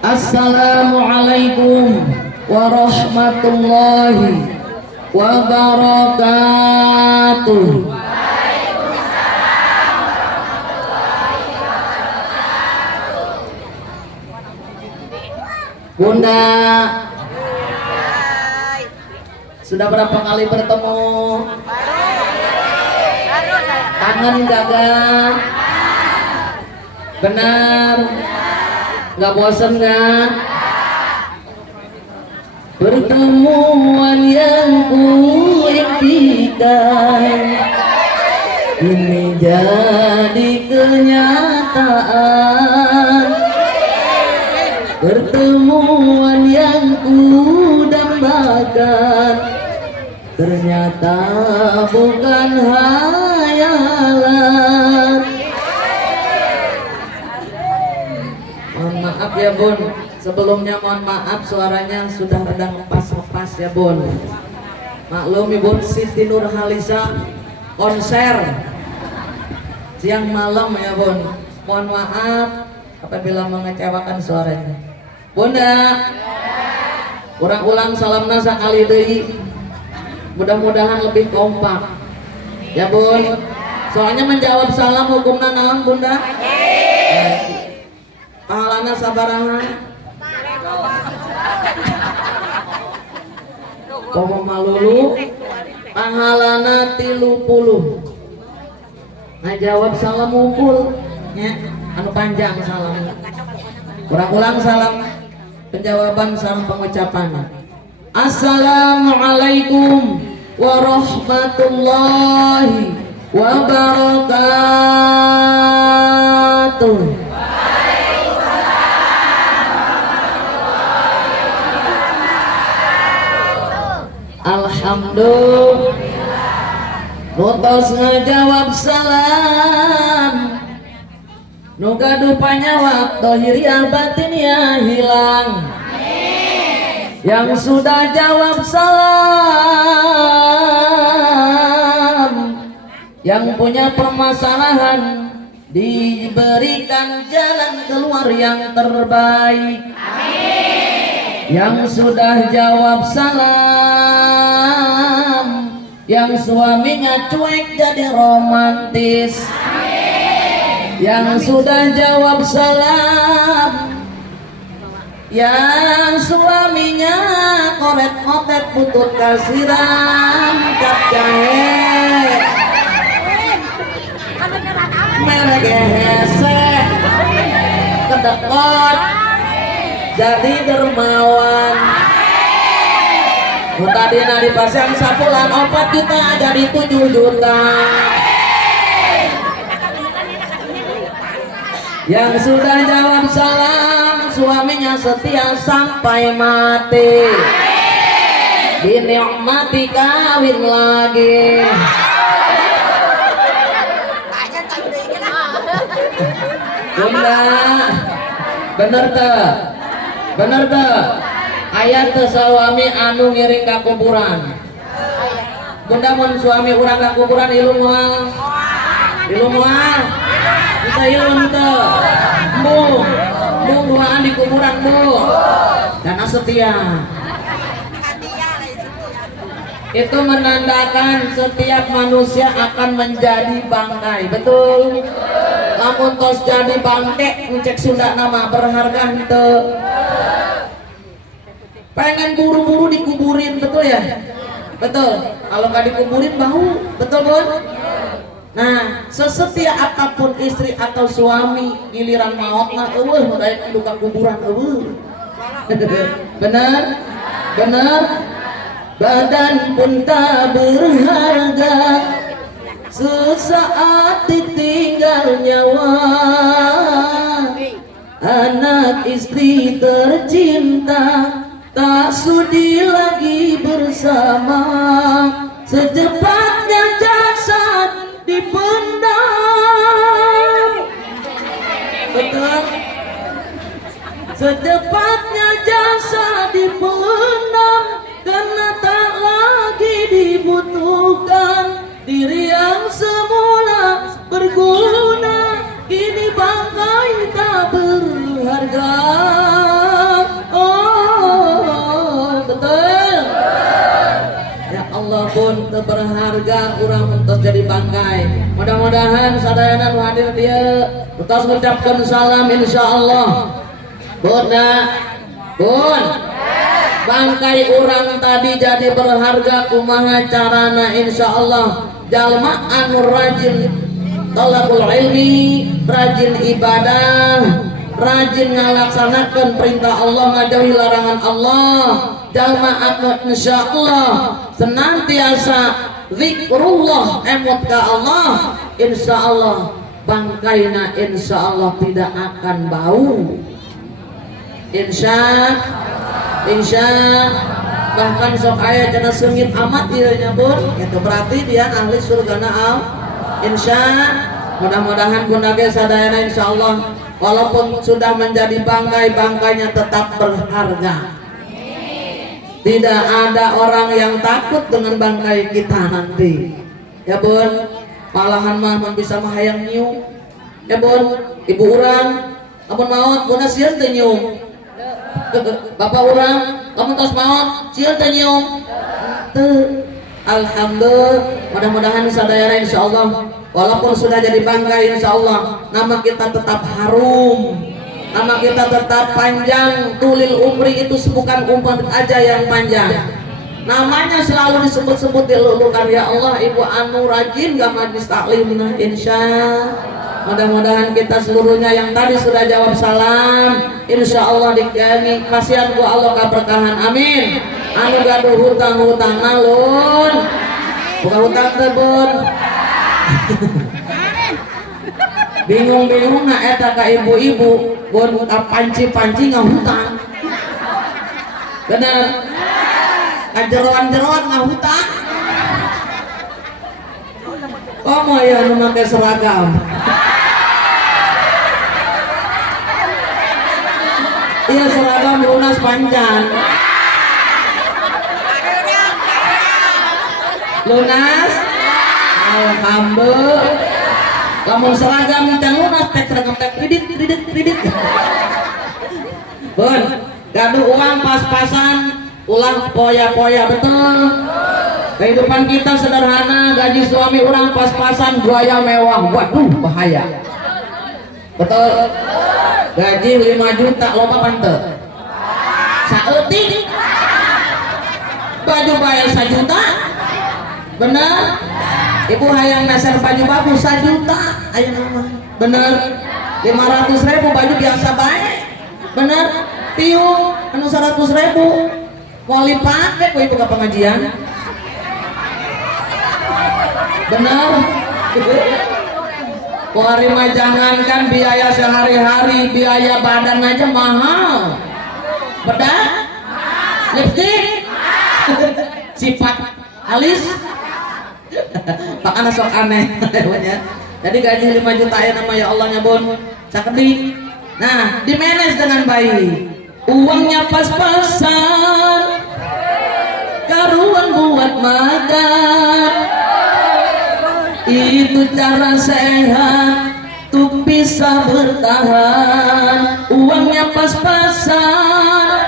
Assalamualaikum warahmatullahi wabarakatuh. Bunda, sudah berapa kali bertemu? Kangen gagah? Benar? Nggak bosan nggak? Pertemuan yang kuimpikan ini jadi kenyataan. Pertemuan yang kudambakan ternyata bukan hayalan. Mohon maaf ya Bun, sebelumnya mohon maaf suaranya sudah rada ngepas-ngepas ya Bun. Maklum Ibu, Siti Nurhalisa konser siang malam ya Bun. Mohon maaf apabila mengecewakan suaranya. Bunda, ulang salamna sakali deui. Mudah-mudahan lebih kompak ya Bun. Soalnya menjawab salam hukumna naon Bunda? Pahalana sabaraha? Komo malulu pahalana 30. Nah jawab salam unggul ya, anu panjang salam. Ulang salam penjawaban salam pengucapan. Assalamualaikum warahmatullahi wabarakatuh. Alhamdulillah. Nutos ngejawab salam. Nu gaduh panyawa dohiriah batinnya hilang. Yang sudah jawab salam, yang punya permasalahan diberikan jalan keluar yang terbaik. Yang sudah jawab salam, yang suaminya cuek jadi romantis. Yang sudah jawab salam, yang suaminya koret-koret butut kasiran cap jahe merek hesek kedekot jadi dermawan. Tadina dipasang sapulan 4 juta jadi 7 juta. Yang sudah jawab salam, suaminya setia sampai mati. Dinikmati kawin lagi. Bunda, bener tuh, bener tuh. Ayat tuh suami anu ngiring ke kuburan. Bunda mun suami urang ke kuburan ilu moal, kita ilmu tuh, bu duaan di kuburan bu, dan setia. Itu menandakan setiap manusia akan menjadi bangkai, betul? Lamun tos jadi bangke, ngecek Sunda nama berharga itu. Pengen buru-buru dikuburin, betul ya? Betul. Kalau nggak dikuburin bau, betul Bun? Nah, sesetia apapun istri atau suami, giliran maut nah mereka duka kuburan benar? Benar? Badan pun tak berharga, sesaat ditinggal nyawa. Anak istri tercinta tak sudi lagi bersama. Secepatnya jasad dipendam, betul? Secepatnya jasad dipendam karena tak lagi dibutuhkan. Diri yang semula berguna kini bangkai tak berharga. walaupun berharga urang mentos jadi bangkai. Mudah-mudahan sadayana nu hadir dia utas ngucapkeun salam insyaallah. Bun bangkai urang tadi jadi berharga kumaha carana insyaallah jalma anu rajin talabul ilmi, rajin ibadah, rajin ngalaksanakeun perintah Allah ngajauhi larangan Allah, jalma anu insyaallah senantiasa zikrullah emut ka Allah, insyaallah bangkaina insyaallah tidak akan bau. Insya bahkan sok aya cenah seungit amat ieu nya Bun, itu berarti dia ahli surgana al. Insya mudah-mudahan bunda ge sadayana insyaallah walaupun sudah menjadi bangkai-bangkainya tetap berharga. Tidak ada orang yang takut dengan bangkai kita nanti. Ya Bun, malahan mah bisa mah hayang nyium. Ya Bun, ibu urang amun maot bunda sieun teu nyium. Bapak urang kamu tos maot sieun teu nyium. Teu. Alhamdulillah, mudah-mudahan sadayana insyaallah walaupun sudah jadi bangkai insyaallah nama kita tetap harum, nama kita tetap panjang. Tulil umri itu bukan umur aja yang panjang, namanya selalu disebut-sebut dilulukan. Ya Allah, ibu anu rajin gak majlis taklim insya. Mudah-mudahan kita seluruhnya yang tadi sudah jawab salam insyaallah digangi kasihan ku Allah kaberkahan amin. Anu gaduh hutang-hutang nalun bukan hutang teh Bun. Bingung-bingung na eta ka ibu-ibu Bun panci-panci ngahutang. Bener kajeroan-jeroan ngahutang. Komo ya nu make seragam. Iya seragam lunas panjang. Lunas, alhamdulillah. Kamu seragam yang lunas, tek seragam tek kredit. Bun, gaduh uang pas-pasan, ulah poya-poya betul. Kehidupan kita sederhana, gaji suami orang pas-pasan, gaya mewah, waduh bahaya. Betul. Gaji 5 juta loba pante. Saeutik. Baju bayar 1 juta. Bener. Ibu hayang nasar baju bagus 1 juta. Ayo nama. Bener. 500.000 baju biasa baik. Bener. Piung anu 100.000. Mau dipake ku ibu ke pengajian. Bener. Kuari mah jangankan biaya sehari-hari, biaya badan aja mahal. Bedak? Lipstick? Sifat alis? Pak anak sok aneh. Jadi gaji 5 juta ya nama ya Allahnya Bun. Sakedik. Nah, di manage dengan baik. Uangnya pas-pasan. Karuan buat makan. Itu cara sehat tuh bisa bertahan. Uangnya pas-pasan,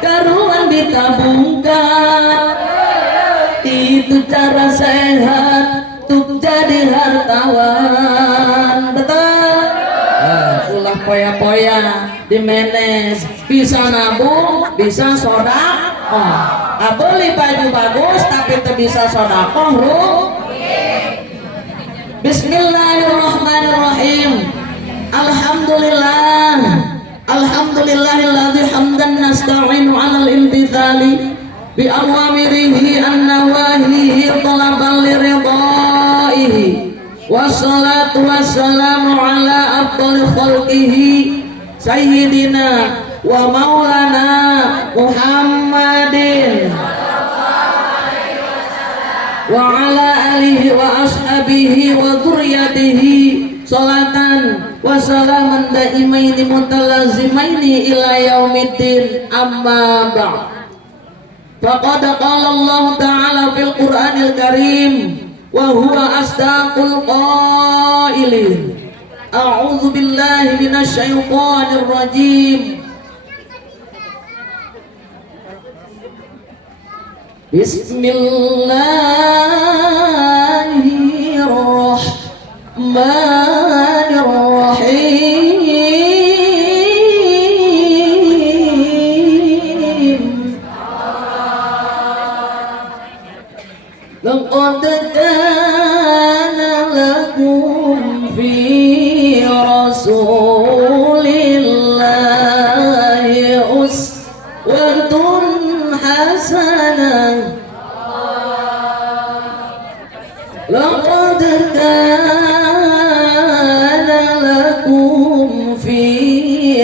karuan ditabungkan. Itu cara sehat tuh jadi hartawan. Betul? Ulah poya-poya di manage, bisa nabung, bisa sodako. Beli baju bagus tapi tak bisa sodako. Bismillahirrahmanirrahim. Alhamdulillah. Alhamdulillahilladzi hamdan nasta'inu 'alal imtithali bi awamirihi an-nawahihi talaban liridaihi. Wassalatu wassalamu ala afdhalil khalqihi sayyidina wa maulana Muhammadin wa ala alihi wa ashabihi wa dzurriyyatihi salatan wa salaman daimaini mutalazimaini ila yaumiddin amma ba'd. Faqad qala Allah ta'ala fil Qur'anil Karim wa huwa asdaqul qailin. A'udzu billahi minasy syaithanir rajim. Bismillahirrahmanirrahim. Laqad kana lakum fi rasulillahi uswatun hasanah. Laqad kana lakum fi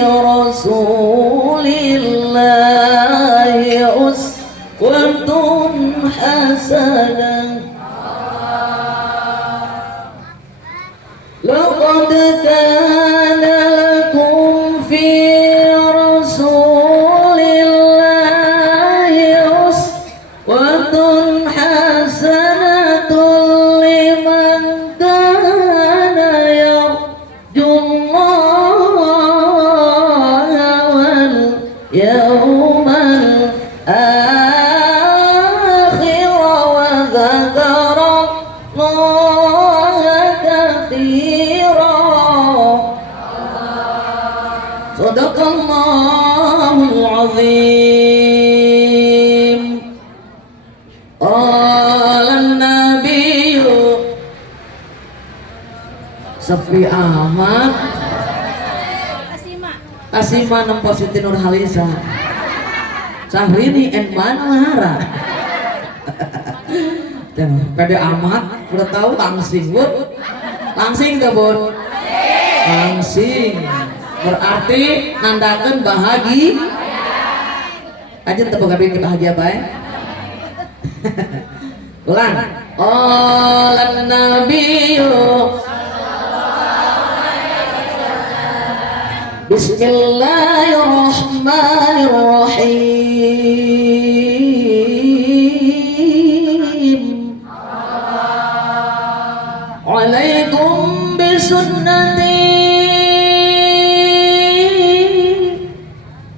rasulillahi uswatun hasanah. Laqad kana lakum fi rasulillahi uswatun hasanatun liman kana yarjullaha wal yawmal akhir wa dzakara Allaha katsira. Shadaqallahul azim. Qalan nabiyyu. Sepi amat. Kasima nempo Siti Nurhalisa. Sahrini and Manwara. Dan pede amat udah tahu langsing bud. Langsing gak bud? Langsing. Berarti nandakan bahagi. Aja tepuk kabin bahagia baik. Ulang. Qalan nabiyyu. Bismillahirrahmanirrahim. Alaikum bisunnati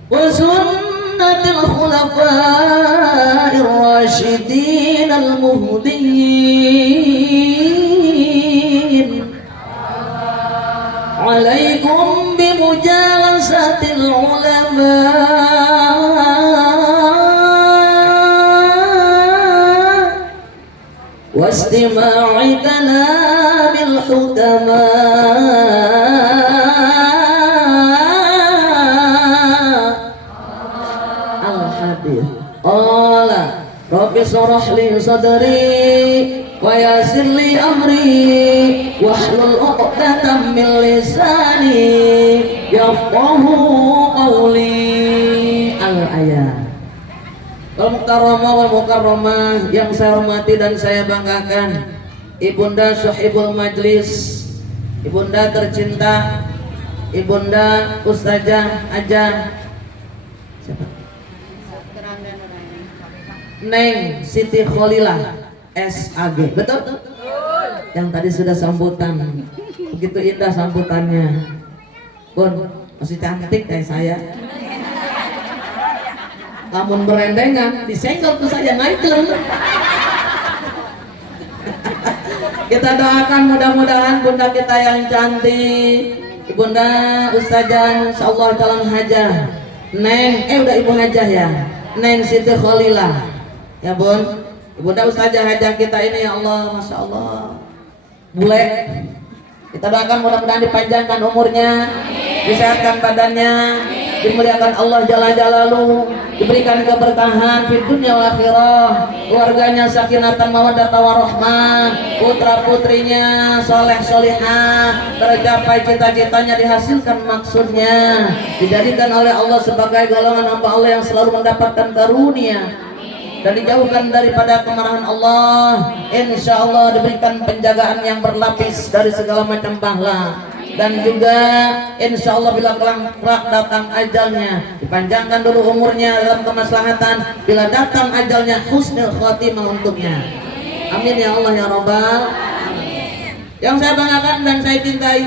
wa sunnatil khulafa'ir rasyidin al-muhdiyyin. Alaikum bimujalasatil ulama wastima'i kalamil hukama. Al-hadith. Qala Rabbi shrah li sadri wa yassir li amri wahlul 'uqdatam min lisani yafqahu qawli. Al-ayat. Wal mukarramah yang saya hormati dan saya banggakan, Ibunda Sohibul Majlis, Ibunda tercinta, Ibunda Ustazah Aja siapa? Neng Siti Kholilah SAG, betul? Yang tadi sudah sambutan, begitu indah sambutannya. Bun, masih cantik kayak saya. Lamun berendengan, disenggol tuh saya naik turun. Kita doakan mudah-mudahan bunda kita yang cantik, Ibunda Ustazah insyaallah calon hajah Neng, udah Ibu Hajah ya, Neng Siti Kholilah, ya Bun. Ibunda Ustazah hajah kita ini ya Allah, Masya Allah, bule. Kita doakan mudah-mudahan dipanjangkan umurnya, disehatkan badannya, dimuliakan Allah Jalla Jalaluhu, diberikan keberkahan di dunia wal akhirah, keluarganya sakinatan mawaddah warahmah, putra putrinya soleh solihah, tercapai cita-citanya, dihasilkan maksudnya, dijadikan oleh Allah sebagai golongan hamba Allah yang selalu mendapatkan karunia dan dijauhkan daripada kemarahan Allah. Insya Allah diberikan penjagaan yang berlapis dari segala macam bahla, dan juga insya Allah bila kelak datang ajalnya dipanjangkan dulu umurnya dalam kemaslahatan, bila datang ajalnya husnul khotimah untuknya. Amin ya Allah ya Rabbal. Yang saya banggakan dan saya cintai,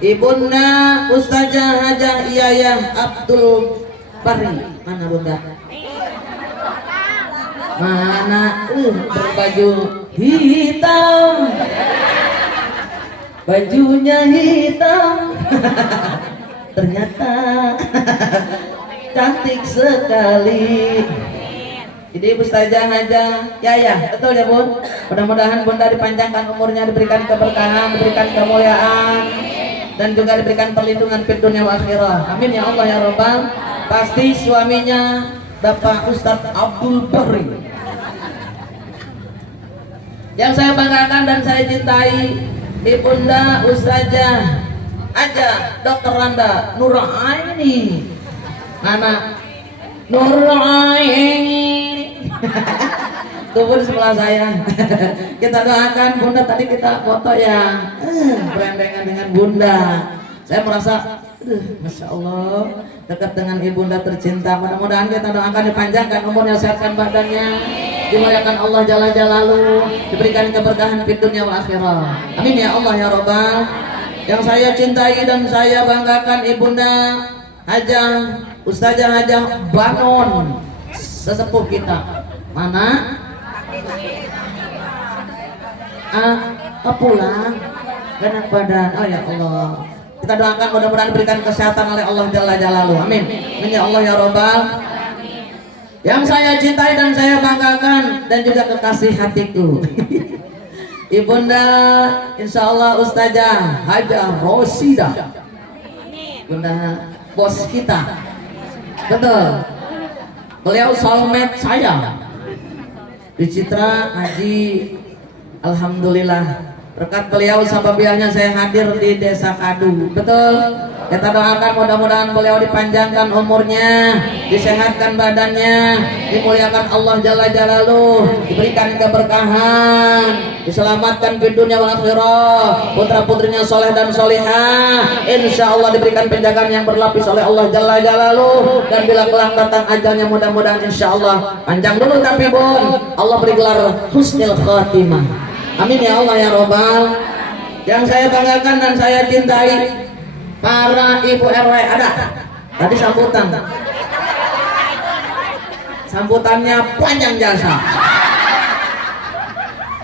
Ibunda Ustazah Hajah Iyayah Abdul Bari. Mana Bunda? mana berbaju hitam, bajunya hitam, ternyata cantik sekali. Jadi Ustazah aja, ya betul ya Bun. Mudah-mudahan Bunda dipanjangkan umurnya, diberikan keberkahan, diberikan kemuliaan, dan juga diberikan perlindungan di dunia wa akhirah. Amin ya Allah ya Rabbal. Pasti suaminya Bapak Ustadz Abdul Bahri, yang saya banggakan dan saya cintai, Ibunda Ustazah Aja Dr. Randa Nuraini. Mana Nuraini? Tuh Bun sebelah saya. Kita doakan Bunda, tadi kita foto ya, berendengan dengan Bunda. Saya merasa Masya Allah dekat dengan ibunda tercinta. Mudah-mudahan kita doakan dipanjangkan umurnya, sehatkan badannya, dimuliakan Allah Jalla Jalaluhu, diberikan keberkahan di dunia wal akhirah. Amin ya Allah ya Rabbal. Yang saya cintai dan saya banggakan Ibunda Hajah Ustazah Hajah Banon, sesepuh kita. Mana? Pulang enak badan. Oh ya Allah, kita doakan mudah-mudahan diberikan kesehatan oleh Allah Jalla Jalaluhu. Amin. Amin ya Allah ya Rabbal. Yang saya cintai dan saya banggakan dan juga kekasih hatiku, Ibunda Insya Allah Ustazah Hajah Rosida, Bunda bos kita. Betul, beliau soulmate saya di Citra Haji. Alhamdulillah berkat beliau sababiahnya saya hadir di Desa Kadu. Betul, kita doakan mudah-mudahan beliau dipanjangkan umurnya, disehatkan badannya, dimuliakan Allah Jalla Jalaluhu, diberikan keberkahan, diselamatkan di dunia wal akhirah, putra putrinya soleh dan solihah, insya Allah diberikan penjagaan yang berlapis oleh Allah Jalla Jalaluhu. Dan bila kelak datang ajalnya mudah-mudahan insya Allah panjang dulu, tapi Bun Allah beri gelar husnul khatimah. Amin ya Allah ya Rabbal. Yang saya banggakan dan saya cintai, para ibu RW ada tadi sambutannya panjang jasa.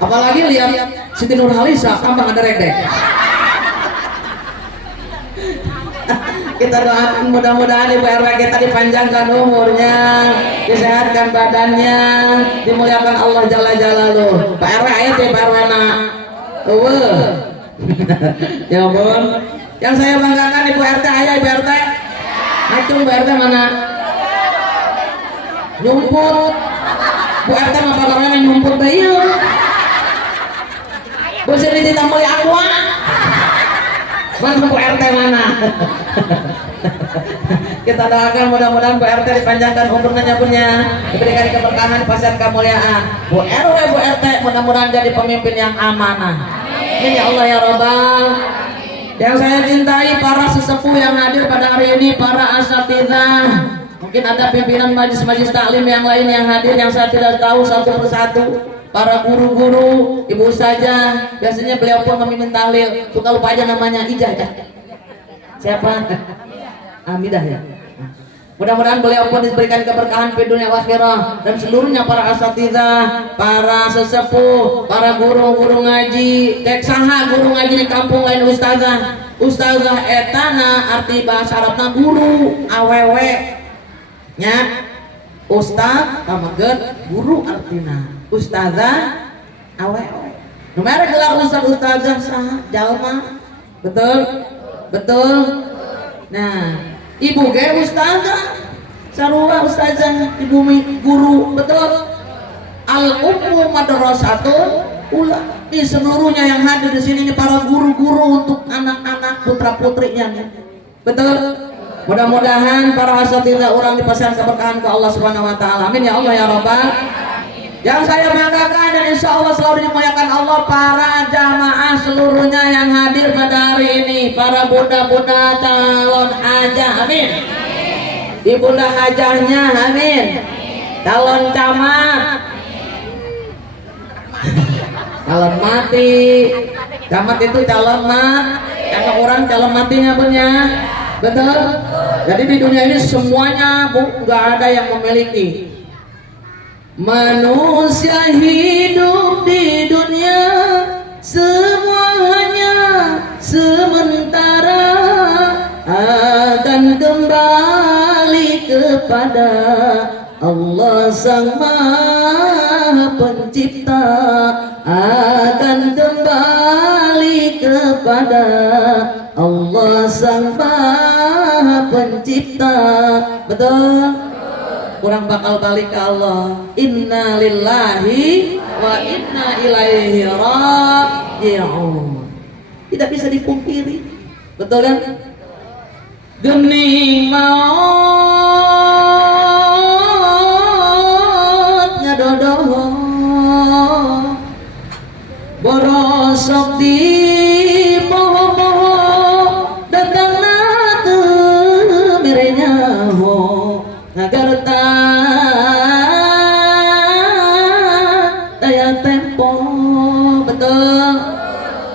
Apalagi lihat Siti Nurhalisa tambah ada redek. Kita doakan mudah-mudahan ibu RW kita dipanjangkan umurnya, disehatkan badannya, dimuliakan Allah Jalla Jalaluhu. Pak RW ayo Pak RW nak. Ya Bun. Yang saya banggakan ibu RT, ayo ibu RT. Acung ibu RT mana? Nyumput. Bu RT mah bakalan nyumput bayi. Bu sini ditambah aqua. Mana Bu RT mana? Kita doakan mudah-mudahan Bu RT dipanjangkan umurnya punya, diberikan keberkahan, pasien kemuliaan. Bu RW, Bu RT mudah-mudahan jadi pemimpin yang amanah. Amin ya Allah ya Rabbal. Yang saya cintai para sesepuh yang hadir pada hari ini, para asatidzah. Mungkin ada pimpinan majelis-majelis taklim yang lain yang hadir yang saya tidak tahu satu persatu. Para guru-guru, ibu saja, biasanya beliau pun memimpin tahlil. Suka lupa aja namanya, Ijah ya. Siapa? Amidah ya. Mudah-mudahan beliau pun diberikan keberkahan di dunia akhirah, dan seluruhnya para asatidzah, para sesepuh, para guru-guru ngaji, dek saha guru ngaji di kampung lain ustazah. Ustazah etana arti bahasa Arabna guru, awewe nya ustaz pamageun guru artina ustazah awewe. Nu mere gelar ustazah saha jalma. Betul? Betul? Nah, ibu ge ustazah, sarua ustazah, ibu guru. Betul? Al-ummu madrasatun ula. Ini seluruhnya yang hadir di sini ini para guru-guru untuk anak-anak putra-putrinya. Betul? Mudah-mudahan para asatidzah orang dipasang keberkahan ke Allah Subhanahu wa taala. Amin ya Allah ya Rabbal. Yang saya banggakan dan insya Allah selalu dimuliakan Allah, para jamaah seluruhnya yang hadir pada hari ini, para bunda-bunda calon hajah, amin. Ibunda hajahnya, amin. Calon camat, calon mati. Camat itu calon mat, yang orang calon matinya punya. Betul? Jadi di dunia ini semuanya nggak ada yang memiliki. Manusia hidup di dunia semuanya sementara, akan kembali kepada Allah Sang Maha Pencipta, akan kembali kepada Allah Sang Maha Pencipta. Betul? Kurang bakal balik ke Allah. Inna lillahi wa inna ilaihi raji'un. Tidak bisa dipungkiri. Betul kan? Gening maut ngadodoho, borosok di poho-poho, datangna teu mirenyaho ngagarta daya tempo. Betul?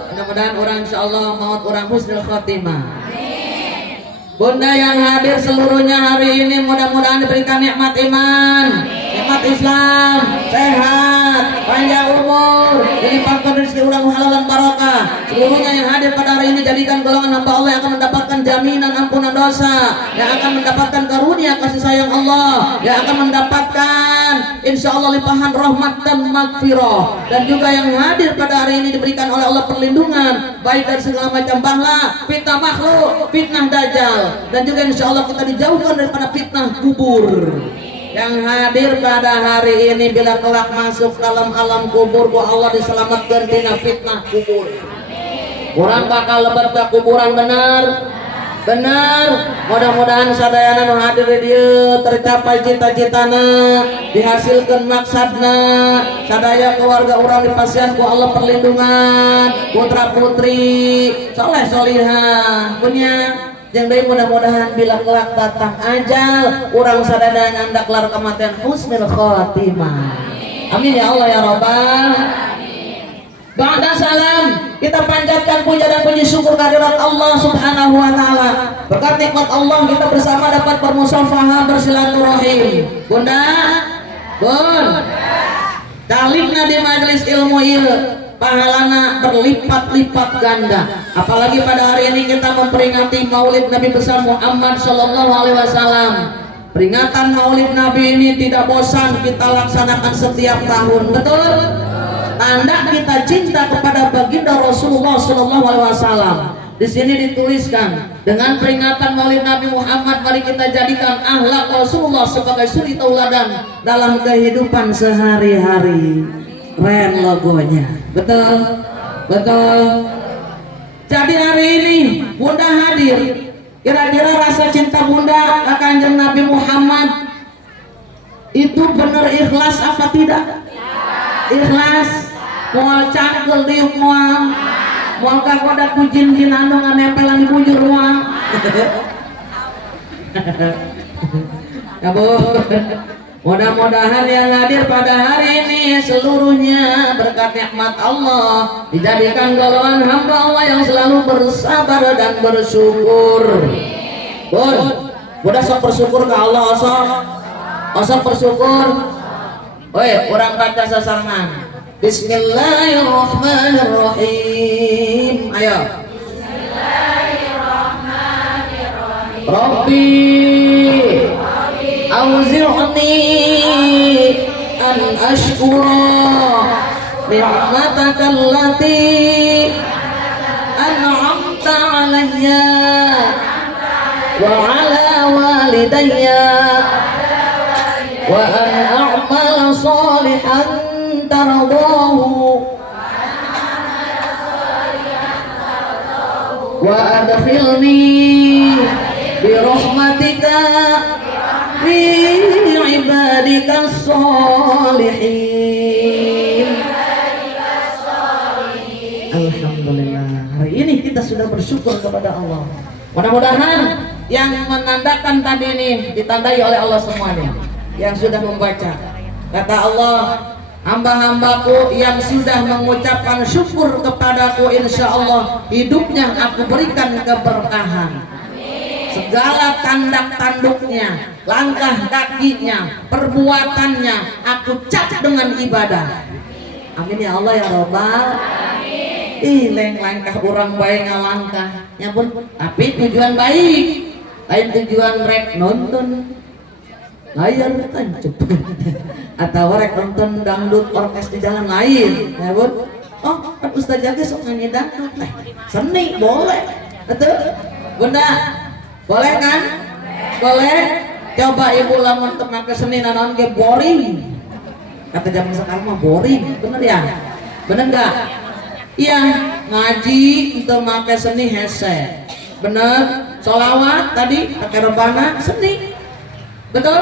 Mudah-mudahan orang insyaallah maut orang husnul khotimah. Bunda yang hadir seluruhnya hari ini mudah-mudahan diberikan nikmat iman, nikmat Islam, sehat, panjang umur, dilimpahkan rezeki ulang halal dan barokah. Seluruhnya yang hadir pada hari ini jadikan golongan hamba Allah yang akan mendapatkan jaminan ampunan dosa, yang akan mendapatkan karunia kasih sayang Allah, yang akan mendapatkan insya Allah limpahan rahmat dan magfirah. Dan juga yang hadir pada hari ini diberikan oleh Allah perlindungan baik dari segala macam bala, fitnah makhluk, fitnah dajjal, dan juga insya Allah kita dijauhkan daripada fitnah kubur. Yang hadir pada hari ini bila kelak masuk dalam alam kubur, ku Allah diselamatkan tina fitnah kubur. Kurang bakal lebat ke kuburan benar. Mudah-mudahan sadayana nu hadir di dieu tercapai cita-citana, dihasilkan maksadna, sadaya keluarga urang dipasihan ku Allah perlindungan, putra putri soleh solihah punya. Yang dari mudah-mudahan bila kelak datang ajal, urang sadaya nyandak lar kematian husnul khotimah. Amin ya Allah ya Rabbal. Ba'da salam, kita panjatkan puja dan puji syukur kehadirat Allah Subhanahu wa taala. Berkat nikmat Allah kita bersama dapat bermusafahah, bersilaturahim. Bunda, Bun, dalibna di majelis ilmu ieu pahalana berlipat-lipat ganda. Apalagi pada hari ini kita memperingati Maulid Nabi besar Muhammad sallallahu alaihi wasallam. Peringatan Maulid Nabi ini tidak bosan kita laksanakan setiap tahun. Betul? Tanda kita cinta kepada baginda Rasulullah sallallahu alaihi wasallam. Di sini dituliskan dengan peringatan Maulid Nabi Muhammad, mari kita jadikan akhlak Rasulullah sebagai suri tauladan dalam kehidupan sehari-hari. Keren logonya. Betul? Betul. Jadi hari ini Bunda hadir. Kira-kira rasa cinta Bunda ke Kanjeng Nabi Muhammad itu benar ikhlas apa tidak? Ikhlas. Moal cangkel diuk moal kagoda ku jin-jin anu nganempelan di bujur moal. Ya Bu. Mudah-mudahan yang hadir pada hari ini seluruhnya berkat nikmat Allah dijadikan golongan hamba Allah yang selalu bersabar dan bersyukur. Bun, udah sok bersyukur ke Allah, osok bersyukur. Oi, orang baca sasangan. Bismillahirrahmanirrahim. Ayo. Bismillahirrahmanirrahim. Rabbi auzi'ni an ashkura ni'mataka allati an'amta alayya wa ala walidayya wa an a'mala salihan tardahu wa adkhilni bi rahmatika fi ibadika sholihin. Alhamdulillah, hari ini kita sudah bersyukur kepada Allah. Mudah-mudahan yang menandakan tadi ini ditandai oleh Allah semuanya yang sudah membaca. Kata Allah, hamba-hambaku yang sudah mengucapkan syukur kepadaku, insya Allah hidupnya aku berikan keberkahan. segala tandak tanduknya, langkah kakinya, perbuatannya aku cap dengan ibadah. Amin ya Allah ya Robbal. Ih, langkah orang baik ngalangkah ya pun, tapi tujuan baik, lain tujuan rek nonton layar tancap atau rek nonton dangdut orkes di jalan lain ya bun. Oh kan Ustaz Jaki sok nyanyi dangdut, seni boleh betul bunda, boleh kan, boleh. Coba ibu lamun teman ke seni nanon ke boring, kata zaman sekarang mah boring, bener ya, bener nggak? Iya, ngaji untuk make seni hese, bener. Sholawat tadi pakai rebana seni, betul.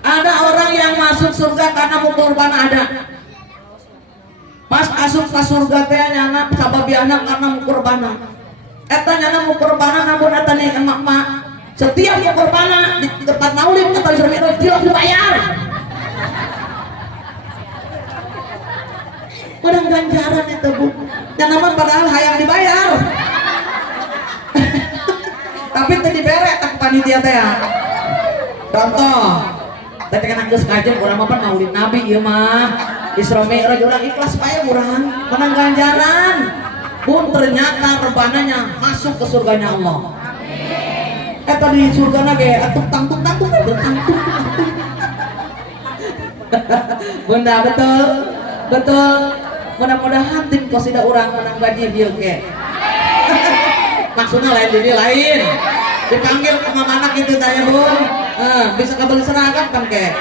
Ada orang yang masuk surga karena mukul rebana, ada. Pas masuk ke surga teh nyana sababiana karena mukul rebana. Eta nyana mukul rebana namun eta nih emak-emak setiap mukul rebana di tempat maulid atau Isra Mi'raj jelas dibayar. Kurang ganjaran itu bu, yang nama padahal hayang dibayar. Tapi itu dibere tak panitia teh ya. Contoh, tadi kan aku sengaja orang apa maulid Nabi ya mah, Isra Mi'raj orang ikhlas bayar orang, menang ganjaran. Pun ternyata rebananya masuk ke surganya Allah. Di surga nage, atuk tangtung bunda betul, betul. Mudah-mudahan tim kosida orang menang gaji dia ke. Maksudnya lain jadi lain. Dipanggil ke mana gitu tanya bun, bisa kabel seragam kan ke.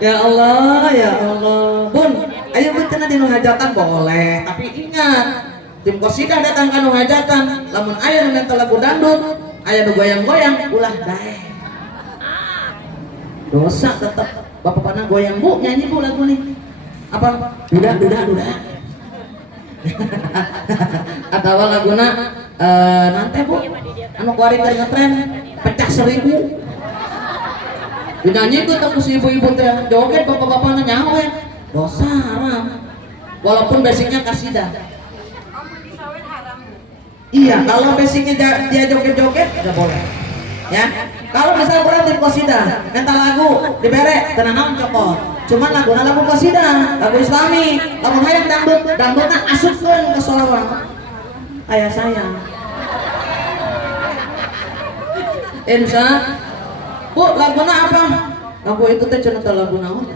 Ya Allah, ya Allah. Bun, ayo bencana di hajatan boleh, tapi ingat tim kosida datang ke hajatan. Lamun ayo mental lagu dangdut, ayo goyang-goyang, ulah dae. Dosa tetap. Bapak panah goyang bu, nyanyi bu lagu nih apa? Duda atau laguna nanti bu anu kuari tadi ngetren pecah 1000 dinyanyi itu terus ibu-ibu teh joget, bapak-bapaknya nyawer dosa haram walaupun basicnya kasidah. Iya, kalau basicnya dia joget-joget nggak boleh ya. Kalau misalnya kurang tim kosida, mental lagu dibere, tenang cokot. Cuman lagu kosida, lagu Islami, lagu hayang dangdutnya asupkeun ke sholawat. Ayah saya. Insya, bu laguna apa? Lagu itu teh cenah lagu naon?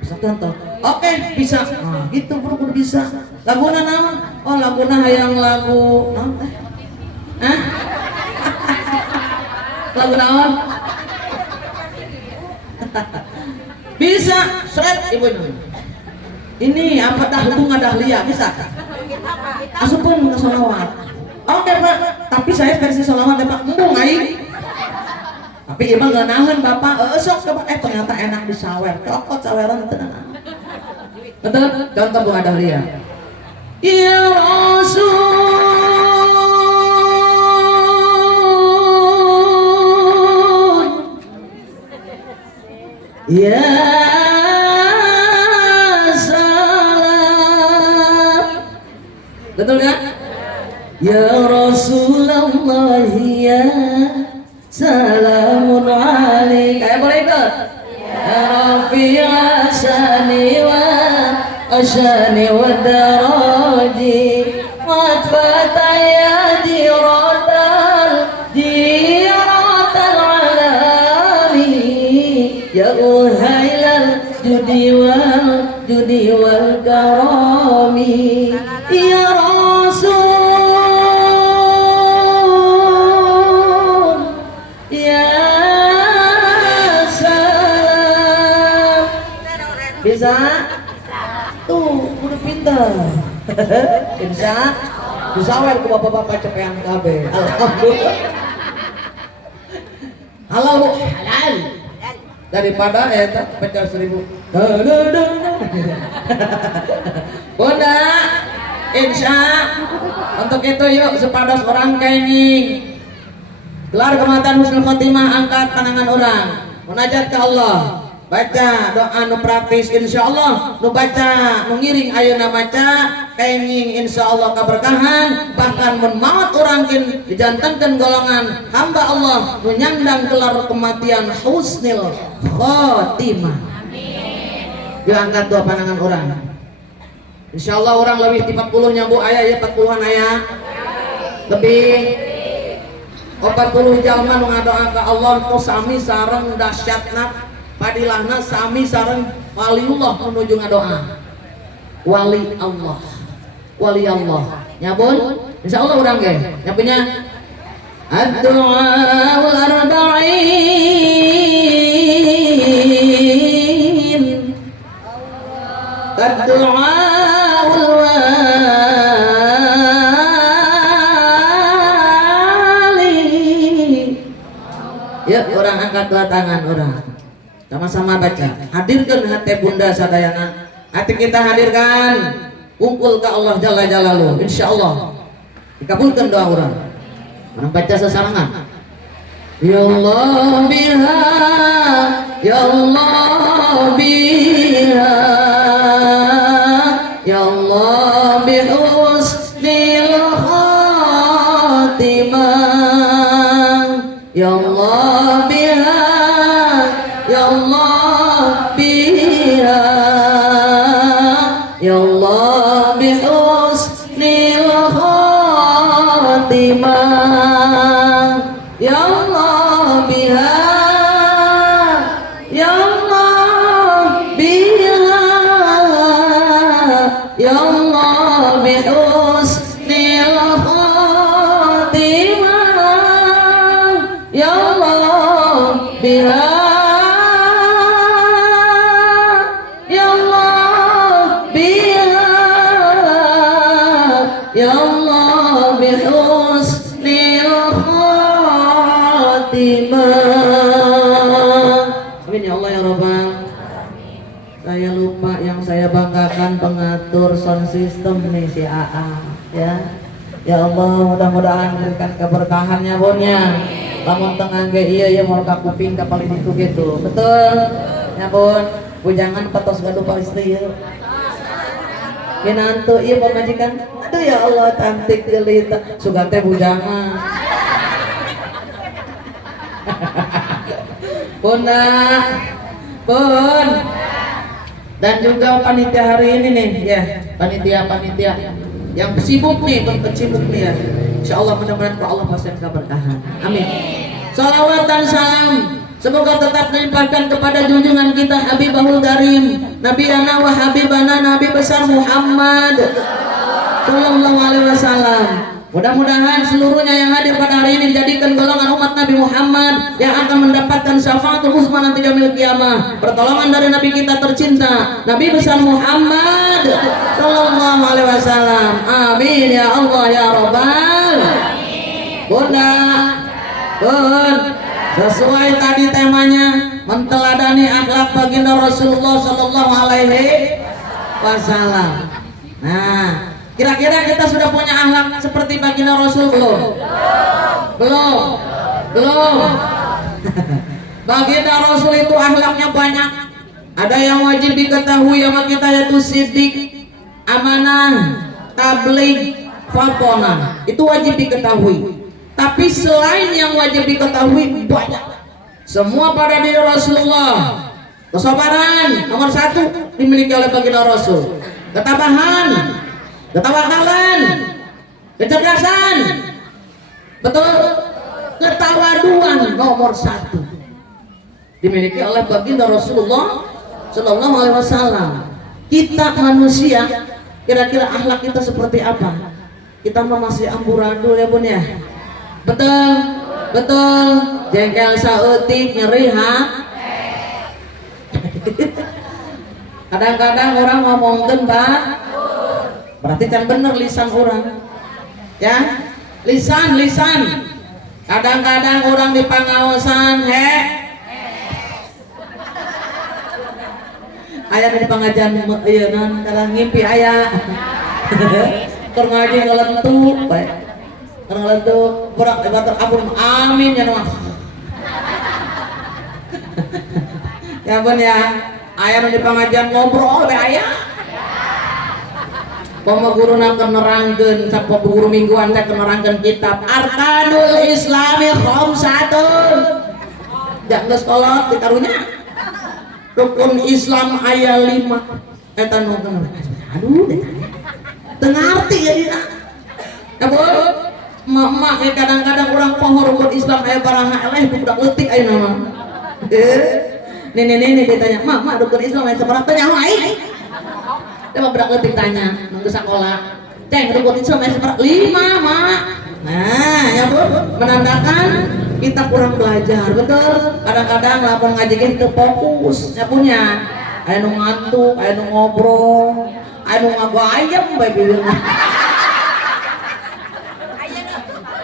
Bisa contoh. Oke, bisa. Nah, gitu bro bisa. Laguna naon? Oh, laguna hayang lagu naon teh? Hah? Lagu naon? Bisa, seret ibu ini apa bunga dahlia bisa? Asupun ke sholawat. Oke pak, tapi saya versi sholawat ya pak, embung aing. Tapi emang gak nahan bapak, sok coba ternyata enak disawer, cokot saweran tenang. Betul? Contoh bunga dahlia. Ya Rasul. Ya salam, betul kan? Ya Rasulullah ya salamun alaik. Kayak boleh ikut? Ya Rafi asani wa ashani wa daraji wa fataya diradal ya uhailal judi wal karami ya Rasul ya salam. Bisa? Tuh, udah pintar. Bisa? Bisa wer ku bapak-bapak cepean kabeh. Alhamdulillah. Halal bu, halal. Daripada eta pecah 1000. Bunda, insya untuk itu yuk sepadas orang kenging. Gelar kematan husnul khotimah, angkat pandangan orang, munajat ke Allah, baca doa nu praktis, insya Allah nu baca nu ngiring ayeuna maca kenging insyaallah keberkahan bahkan menmaut orang kin dijantankan golongan hamba Allah menyandang gelar kematian husnil khotimah. Amin. Yuk angkat dua pandangan orang. Insyaallah orang lebih di 40 nya Bu aya ya 40-an aya. Lebih 40 jalma nu ngadoa ka Allah ku sami sareng dahsyatna padilahna sami sareng waliullah menuju ngadoa. Wali Allah. Wali Allah. Nyabun insyaallah urang ge. Nya punya ad-du'a wal arba'in. Ad-du'a ya orang angkat dua tangan orang sama-sama baca hadirkan hati bunda sadayana hati kita hadirkan kumpul ke Allah Jalla Jalaluh insyaallah dikabulkan doa orang baca sesarangan ya Allah biha ya Allah biha ya Allah bihusnil khatimah ya Allah biha ya Allah biha ya Allah bihusnil khatimah ya Allah biha ya Allah biha ya Allah bihusnil khatimah ya Allah biha ya Allah biha ya Allah bihusnil khatimah. Amin ya Allah ya Rabbal. Saya lupa yang saya banggakan pengatur sound system nih si AA ya. Ya Allah mudah-mudahan berikan keberkahannya bonnya. Lamun tengah ge iya ya mau ka kuping ka paling itu gitu. Betul. Ya Bun, bujangan patos gaduh pa istri ya. Kinantu ieu pamajikan. Aduh ya Allah cantik jelita. Sugan teh bujangan. Bunda. Bun. Dan juga panitia hari ini nih ya, panitia yang sibuk nih, sibuk nih ya. Insyaallah mudah-mudahan Allah pasti keberkahan. Amin. Salawat dan salam semoga tetap dilimpahkan kepada junjungan kita Habibahul Karim, Nabi ana wa habibana Nabi besar Muhammad sallallahu alaihi wasallam. Mudah-mudahan seluruhnya yang hadir pada hari ini dijadikan golongan umat Nabi Muhammad yang akan mendapatkan syafaatul uzma nanti yaumil qiyamah. Pertolongan dari Nabi kita tercinta, Nabi besar Muhammad sallallahu alaihi wasallam. Amin ya Allah ya Rabbal. Bunda, Bun, sesuai tadi temanya menteladani akhlak baginda Rasulullah sallallahu alaihi wasallam. Nah, kira-kira kita sudah punya akhlak seperti baginda Rasul belum? Belum. Baginda Rasul itu akhlaknya banyak. Ada yang wajib diketahui sama kita yaitu siddiq, amanah, tabligh, fatonah. Itu wajib diketahui. Tapi selain yang wajib diketahui banyak. Semua pada diri Rasulullah. Kesabaran nomor 1 dimiliki oleh baginda Rasul. Ketabahan, ketawakalan, kecerdasan, betul, ketawaduan nomor 1 dimiliki oleh baginda Rasulullah Sallallahu Alaihi Wasallam. Kita manusia, kira-kira akhlak kita seperti apa? Kita masih amburadul ya Bun ya, betul, jengkel sautik nyeri ha. Kadang-kadang orang ngomongin Pak, berarti kan bener lisan orang ya, lisan kadang-kadang orang di pangaosan ayah di pengajian iya non kadang ngimpi ayah keur ngaji ngelentuk bae keur ngelentuk budak ibadah ampun amin ya Mas. Ya Bun ya, ayah di pengajian ngobrol be ayah Pama guruna kenerangkeun sapo guru mingguan teh kenerangkeun kitab Arkanul Islami khamsatun. Jak geus kolot dikarunya. Rukun Islam aya 5. Eta nu aduh teu ngarti ya dina. Mama kadang-kadang orang pohon rukun Islam aya baraha eleh budak leutik ayeuna mah. Nenek ditanya, "Mama, rukun Islam aya sabaraha teh nyaho aing?" Coba budak leutik tanya, nunggu sekolah. "Ceng, rukun Islam aya sabaraha?" 5, Mak. Nah, ya Bu, menandakan kita kurang belajar, betul. Kadang-kadang lamun ngaji ge teu fokus, nya punya. Aya nu ngantuk, aya nu ngobrol, aya nu ngagayem bae bibirna.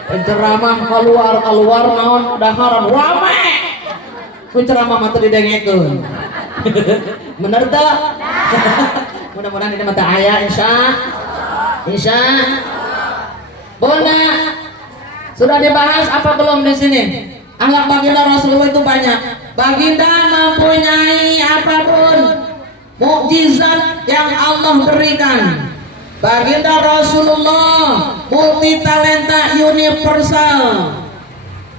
Penceramah keluar naon daharan wame penceramah mah teu didengekeun. Bener teu? Mudah-mudahan ini mah teu aya insya Bunda sudah dibahas apa belum di sini? Akhlak baginda Rasulullah itu banyak. Baginda mempunyai apapun mukjizat yang Allah berikan. Baginda Rasulullah multi talenta universal.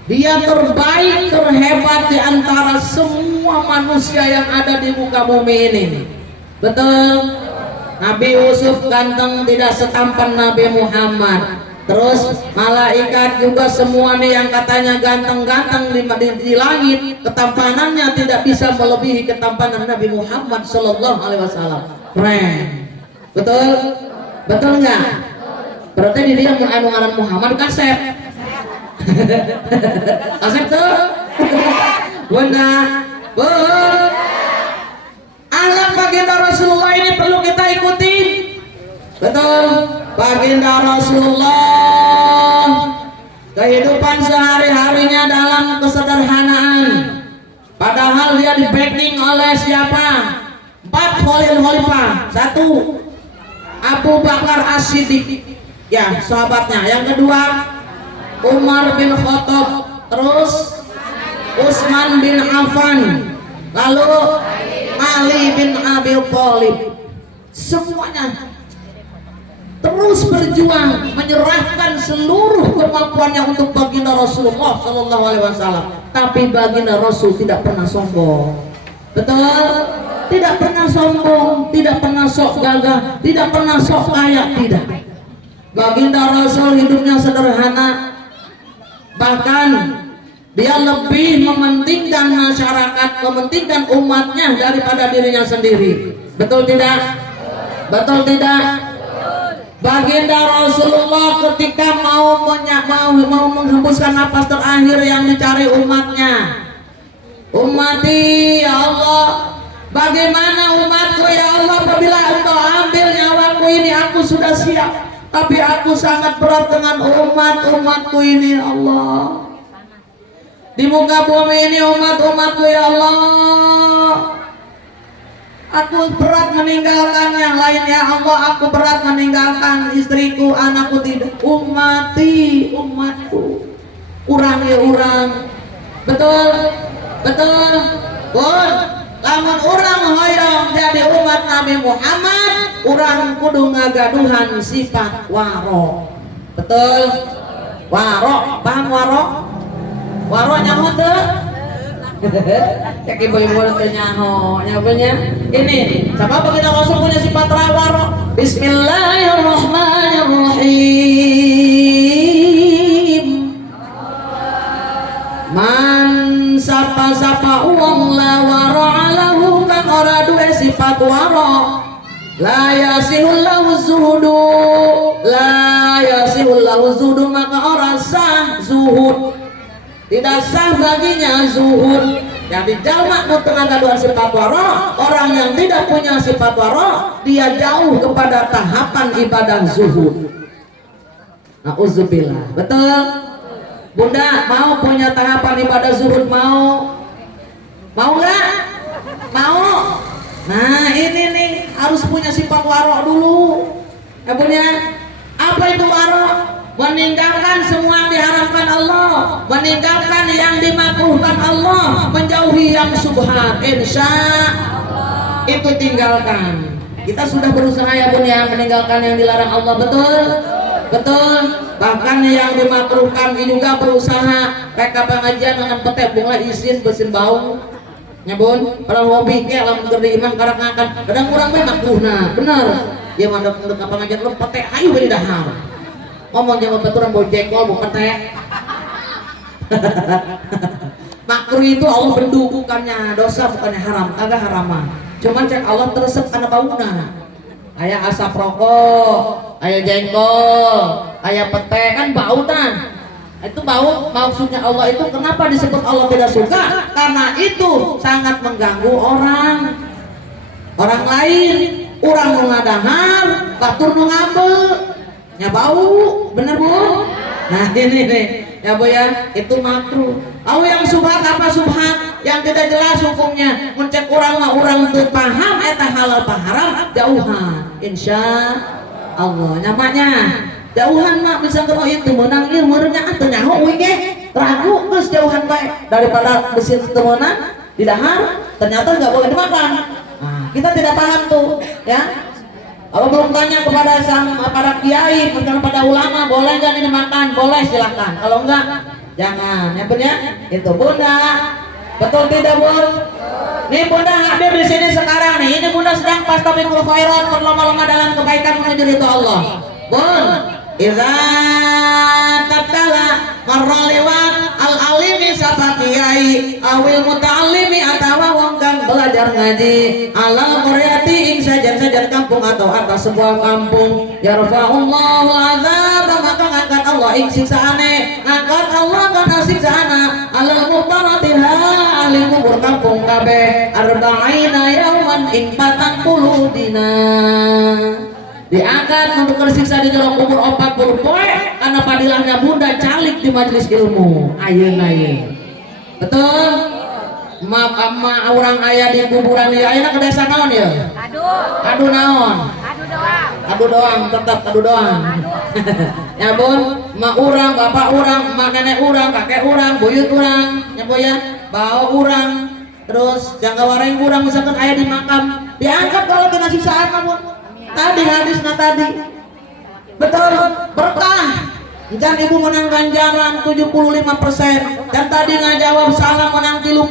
Dia terbaik, terhebat di antara semua manusia yang ada di muka bumi ini. Betul? Nabi Yusuf ganteng tidak setampan Nabi Muhammad. Terus malaikat juga semuanya yang katanya ganteng-ganteng di langit, ketampanannya tidak bisa melebihi ketampanan Nabi Muhammad Sallallahu Alaihi Wasallam. Keren. Betul? Betul nggak? Berarti di dia anu ngaran Muhammad kasep. Kasep tuh. Benar. Akhlak baginda Rasulullah ini perlu kita ikuti. Betul. Baginda Rasulullah kehidupan sehari-harinya dalam kesederhanaan. Padahal dia di backing oleh siapa? 4 khalifah. 1 Abu Bakar As-Siddiq, ya sahabatnya. Yang kedua Umar bin Khattab, terus Utsman bin Affan, lalu Ali bin Abi Thalib. Semuanya terus berjuang menyerahkan seluruh kemampuannya untuk baginda Rasulullah Sallallahu Alaihi Wasallam. Tapi baginda Rasul tidak pernah sombong. Betul? Tidak pernah sombong, tidak pernah sok gagah, tidak pernah sok kaya, tidak. Baginda Rasul hidupnya sederhana. Bahkan dia lebih mementingkan masyarakat, mementingkan umatnya daripada dirinya sendiri. Betul tidak? Betul tidak? Baginda Rasulullah ketika mau menghembuskan napas terakhir yang dicari umatnya. Ummati ya Allah, bagaimana umatku ya Allah, apabila engkau ambil nyawaku ini aku sudah siap, tapi aku sangat berat dengan umatku ini ya Allah. Di muka bumi ini umatku ya Allah, aku berat meninggalkan yang lain ya Allah, aku berat meninggalkan istriku, anakku tidak. Umatku urang ya urang. Betul? Betul? Bon, lamun urang hoyong jadi umat Nabi Muhammad, urang kudu ngagaduhan sifat waro. Betul? Waro, paham waro? Waro nyaho teu? Cek ibu-ibu teu nyaho, nyahonya. Ini, siapa baginda Rasul punya sifat waro? Bismillahirrahmanirrahim. Man sapa uang la wara'alahu kang ora duwe sifat wara la yasihul lahu zuhudu maka ora sah zuhud, tidak sah baginya zuhud. Jadi jalma nu teu ngagaduhan sifat wara, orang yang tidak punya sifat wara dia jauh kepada tahapan ibadah zuhud. Nauzubillah. Betul? Bunda mau punya tahapan ibadah zuhud? Mau nggak? Mau. Nah ini nih harus punya sifat waro dulu. Punya apa itu waro? Meninggalkan semua yang diharapkan Allah, meninggalkan yang dimakruhkan Allah, menjauhi yang subhat. Insya Allah itu tinggalkan. Kita sudah berusaha ya Bun ya meninggalkan yang dilarang Allah, betul? Betul. Bahkan yang dimakruhkan juga berusaha mereka pengajian dengan petek bunga izin bersin bau. Ya Bun, kalau hobi ke alam gede imam karena ngangkat kadang kurang memang makruhna, benar. Dia mandek untuk pengajian lu petek ayo beri dahar. Ngomong jangan betulan bau jengkol bau petek. Makruh itu Allah bendu bukannya dosa, bukannya haram, kagak haraman. Cuman cek Allah teresep karena bauna. Aya asap rokok, aya jengkol, aya petek kan bau tan. Itu bau, maksudnya Allah itu kenapa disebut Allah tidak suka? Karena itu sangat mengganggu orang lain. Orang nu ngadahar, batur nu ngambek, nya bau, bener Bu? Nah ini nih, ya Bu ya, itu makruh. Lalu yang subhat apa subhat? Yang tidak jelas hukumnya. Mencek orang mah orang teu paham eta halal pa haram, jauhan. Insya Allah namanya jauhan mah bisa kena itu menang ieu meureunya teu nyaho we ge. Ragu geus jauhan bae daripada besin teu meunang di dahar ternyata enggak boleh dimakan. Nah, kita tidak paham tuh ya. Kalau belum tanya kepada para kiai, kepada ulama, boleh nggak ini makan? Boleh silahkan. Kalau enggak, jangan. Ya Bun ya, itu Bunda. Betul tidak Bun? Nih Bunda hadir di sini sekarang nih. Ini Bunda sedang fastabiqul khairat, berlomba-lomba dalam kebaikan menuju ridho Allah. Bun, idza tatkala marra liwat al-alimi sapa kiai awil muta'allimi atawa wong kang belajar ngaji alal qaryati ing sajan-sajan kampung atau atas sebuah kampung yarfa'ullahu azab maka ngangkat Allah ing siksaane ngangkat Allah kana siksaana alal muqtaratiha ahli kubur kampung kabeh arba'ina yauman ing 40 dina diangkat untuk tersiksa di dalam kubur 40 poe karena padilahnya Bunda calik di majelis ilmu. Ayeuna ye. Betul? Maaf amma orang ayah di kuburan ieu ayeuna ke desa naon ya? Aduh naon? Aduh doang, tetap aduh doang. Ya Bun, mak urang, bapak urang, mak nenek urang, kakek urang, buyut urang, ya Bu ya, bawa urang. Terus jangka waring urang misalkan ayah di makam, diangkat kalau kena siksaan mah Bun. Tadi hadisnya tadi betul berkah dan ibu menang ganjaran 75% dan tadi ngajawab salah menang 30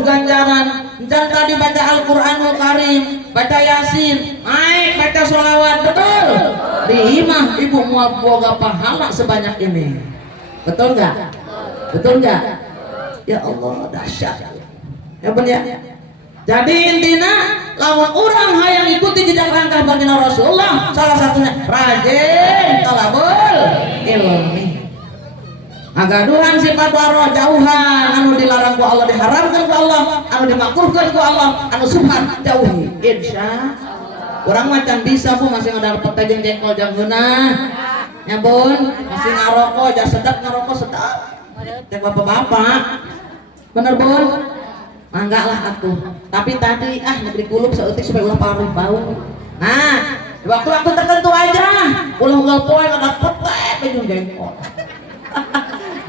ganjaran dan tadi baca Al-Quranul Karim baca Yasin naik baca sholawat betul diimah ibu mual boga pahala sebanyak ini betul nggak? Betul nggak? Ya Allah dahsyat ya Bun ya. Jadi intinya lawan orang hayang ikuti jejak langkah baginda Rasulullah salah satunya rajin talabul ilmi agaduhan sifat waro jauhan anu dilarang ku Allah diharamkan ku Allah anu dimakruhkan ku Allah anu subhat jauhi insya orang macam bisa Bu masih ngadar pete jeung jengkol jeung geunah ya Bun masih ngarokok jah sedap ngarokok sedap cek bapak-bapak bener Bun enggak lah atuh tapi tadi negeri kulub seutik supaya ulah paruh bau nah waktu-waktu tertentu aja ulah unggal poe kada petek jeung jengkol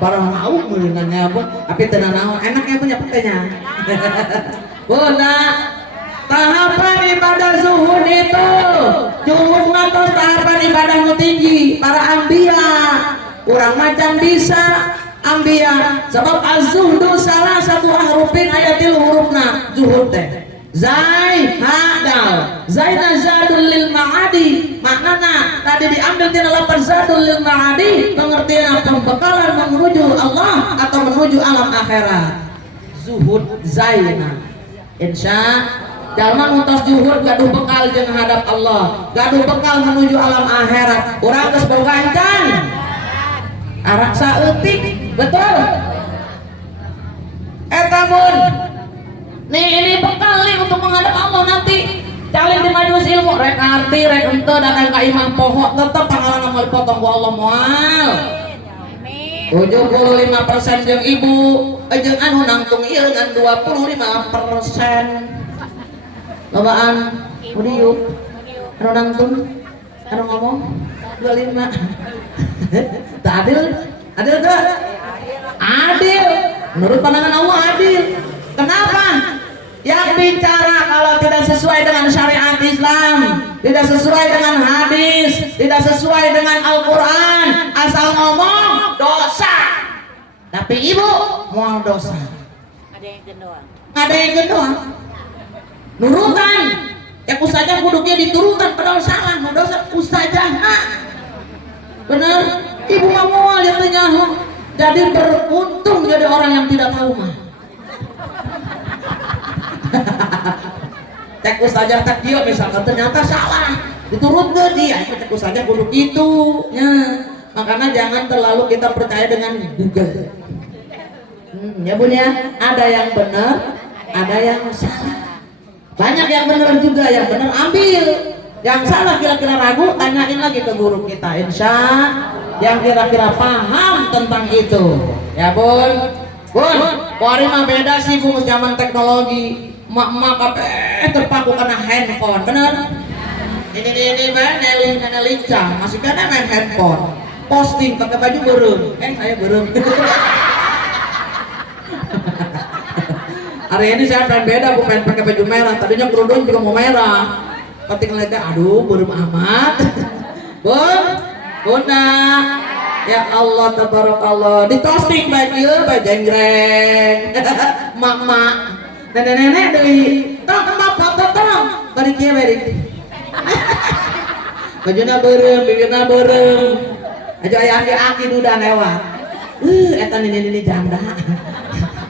barang mau meunangnya Bu tapi teu naon enaknya punya petenya Bunda tahapan ibadah zuhud itu zuhud matos tahapan ibadah nu tinggi para anbiya urang macam bisa Ambiya sebab az-zuhdu salah satu harufin ayatil hurufna zuhud teh zai hadal zaina zadul lil ma'adi maknana tadi diambil tina lafaz zadul lil ma'adi pengertian pembekalan menuju Allah atau menuju alam akhirat zuhud zaina insya jalma nuntos zuhud gaduh bekal jeung hadap Allah gaduh bekal menuju alam akhirat urang geus boga encan arak saeutik betul Mun nih ini bekal nih untuk menghadap Allah nanti caleg di majelis ilmu rek arti rek ente datang ka imam poho tetep pangalan mau dipotong ku Allah moal 75% jeung ibu jeung anu nangtung ieu ngan 25% lobaan udiuk anu nangtung anu ngomong 25 tak adil tak? Adil menurut pandangan Allah adil kenapa? Yang bicara kalau tidak sesuai dengan syariat Islam, tidak sesuai dengan hadis, tidak sesuai dengan Al-Quran, asal ngomong dosa. Tapi ibu mau dosa. Ada yang gendong. Ada yang gendong. Nurutan. Ya ustazah kuduknya diturutan padahal salah, mau dosa ustazah. Bener? Ibu nggak mau lihat nyaho. Jadi beruntung jadi orang yang tidak tahu mah. Cek ustazah tak dia misalkan ternyata salah, diturut ke dia. Cek ustazah kuduk itu. Ya. Makanya jangan terlalu kita percaya dengan Google. Ya bun ya, ada yang benar, ada yang salah. Banyak yang benar juga, yang benar ambil, yang salah kira-kira ragu, tanyain lagi ke guru kita. Insya yang kira-kira paham tentang itu. Ya bun, hari mah beda sih bung zaman teknologi. Mak kabeh terpaku karena handphone, bener? Ini mana lincah, masih kan main handphone, posting pakai baju berem, saya berem. Hari ini saya pengen beda, bukan pakai baju merah. Tadinya kerudung juga mau merah. Ketika ngeliatnya, aduh, belum amat. Bunda, ya Allah, tabarakallah. Di toasting baju jenggreng, mak, nenek dari, tong, bari kia bari. Bajunya berem, bibirnya berem. Aja aki duda lewat. Etan ini janda.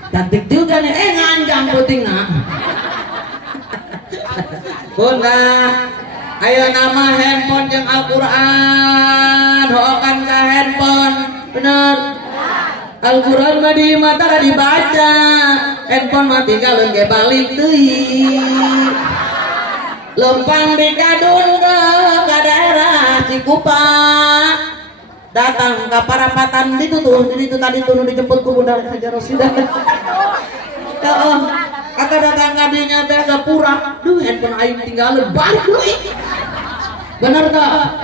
Cantik juga nih, nganjang puting nak. Bunda, ayo nama handphone yang Al-Quran, hoakan ke handphone, bener? Al-Quran mah di mata dibaca, handphone mah tinggal ke balik deui. Lempang di kadun ke daerah Cikupa. Datang ke parapatan itu tadi tuh dijemput ku Bunda Hajar Rosidah. Kata datang kadinya teh ada pura, duh handphone aing tinggalin balik deui. Bener tak?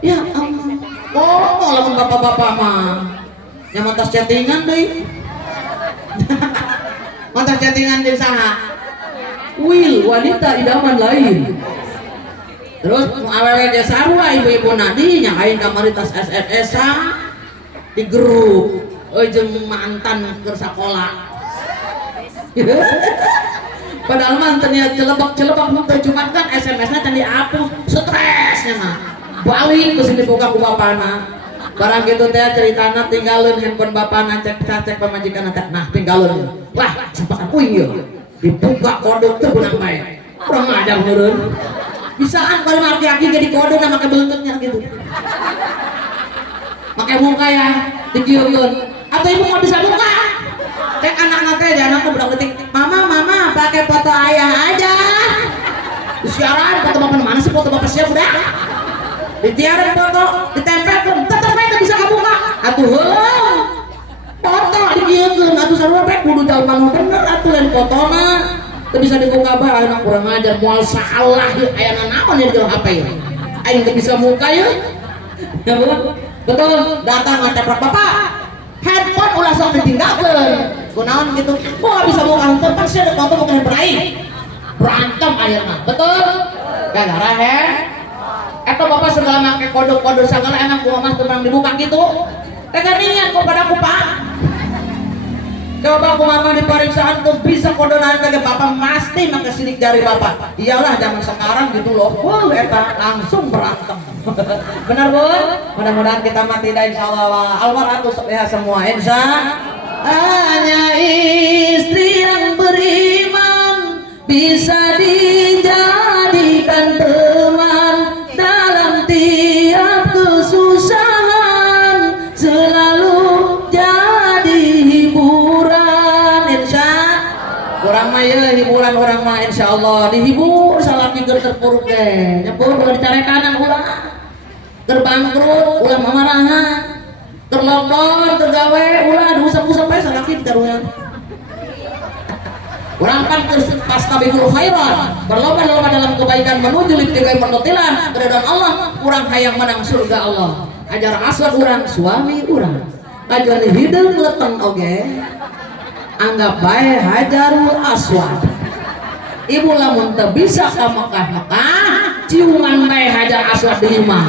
Ya ampun. Oh, lamun bapak-bapak mah nya mantas chattingan deui. Mantas chattingan jeung saha? Will wanita idaman lain. Terus awewe ge sarua ibu-ibu nadinya aing kamaritas SMS di grup jeung mantan keur sakola. Padahal mantan ya celebak teh cuman kan SMS-nya can dihapus, stresnya mah. Balik geus dibuka ku bapana. Barang kitu teh ceritana tinggalin handphone bapana cek pamajikanna teh. Nah, tinggalin. Wah, sampakan uing ieu. Dibuka kode teh beunang bae. Urang ngajar meureun. Bisaan kalau laki-laki jadi kode nama pakai belutnya gitu, pakai muka ya digiurun atau ibu nggak bisa buka cek anak-anaknya jangan tuh budak detik mama pakai foto ayah aja siaran foto bapak mana sih foto bapak siapa udah ditiarin foto ditempelkan tetap aja bisa kebuka atuh foto digiurun atuh sarua pek kudu jauh bangun bener atuh lain fotona teu bisa dibuka bae anak kurang ajar moal salah ieu aya naon ieu HP ieu aing teu bisa muka ieu ya betul datang ngateprak bapak handphone ulah sok ditinggalkeun kunaon gitu kok bisa muka handphone kan saya foto bukan handphone aing berantem ayeuna betul gara-gara eta bapak segala make kode-kode segala enak gua mah teu dibuka gitu teh niat kepada aku pak. Coba aku mama di pemeriksaan tuh bisa kodonan ke bapak pasti make sidik jari bapak. Iyalah zaman sekarang gitu loh. Eta langsung berantem. Benar bun? Mudah-mudahan kita mati dah insyaallah. Almarhum ya semua insya. Hanya istri yang beriman bisa dijadikan teman dalam tiap kesusahan selalu jadi hiburan insya orang mah ya hiburan orang mah insya Allah dihibur salah pikir terpuruk deh nyebur ulah dicari kanan ulah terbangkrut ulah mamarahan terlombor tergawe ulah usap-usap aja salah pikir karunya orang kan fastabiqul khairat berlomba-lomba dalam kebaikan menuju libtigai pernotilan keridhaan Allah kurang hayang menang surga Allah ajar aswad orang suami orang ajar hidung leteng oge anggap bae hajarul aswad ibu lamun teu bisa ka Mekah ciuman teh Hajar Aswad di imah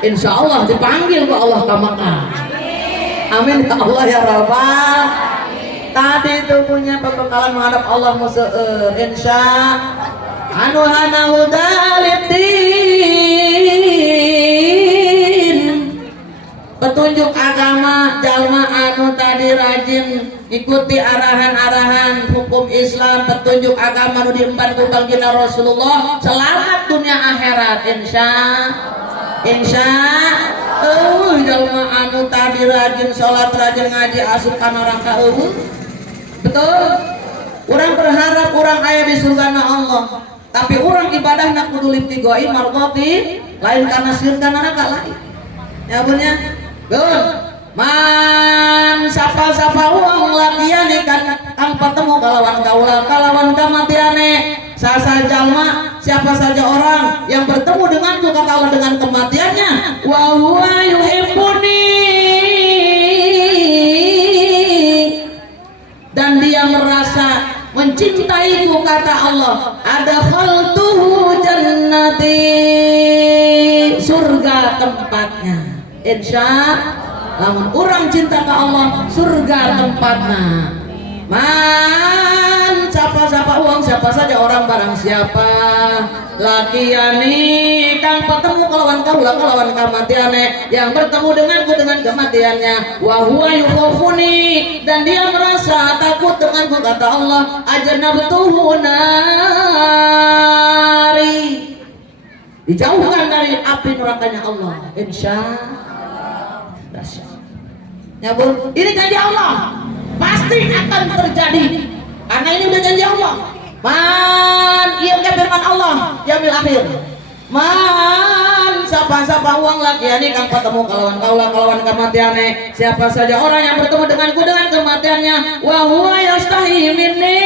insyaallah dipanggil ku Allah ka Mekah. Amin ya Allah ya Rabbal. Tadi itu punya pembekalan menghadap Allah museueur insya anu hana hudaliddin petunjuk agama jalma anu tadi rajin ikuti arahan-arahan hukum Islam petunjuk agama anu diemban ku baginda Rasulullah selamat dunia akhirat insya jalma anu tadi rajin sholat rajin ngaji asup kana neraka betul. Orang berharap orang aya di surga Allah tapi orang ibadahna kudu libtigoi mardhati lain karena sirka neraka lain ya punya gun man sapa-sapa uang latihan kan kang patemu kalawan kaula kalawan kamatiane sasa jalma siapa saja orang yang bertemu denganku kata Allah dengan kematiannya wa huwa yuhibbuni dan dia merasa mencintaiku kata Allah ada khaltuhu jannati surga tempatnya insya lamun orang cinta ke Allah surga tempatnya man siapa uang siapa saja orang barang siapa lakiani kang ketemu kelawan kaula kelawan kamatiane yang bertemu denganku dengan kematiannya wa huwa yukhafuni dan dia merasa takut denganku kata Allah ajnabtuhu nari dijauhkan dari api nerakanya Allah insyaallah. Ya bun, ini janji Allah pasti akan terjadi karena ini udah janji Allah. Man, iya firman Allah jamil akhir. Man, siapa uang lagi ini kang ketemu kalawan kaula kalawan kematiannya. Siapa saja orang yang bertemu denganku dengan kematiannya, wa huwa yastahi minni.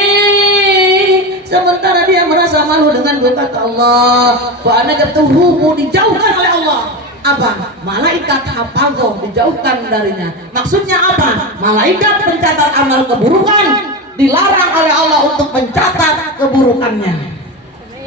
Sementara dia merasa malu dengan kata Allah. Wa ana jatuhu dijauhkan oleh Allah. Apa? Malaikat hafadzah dijauhkan darinya. Maksudnya apa? Malaikat pencatat amal keburukan dilarang oleh Allah untuk mencatat keburukannya.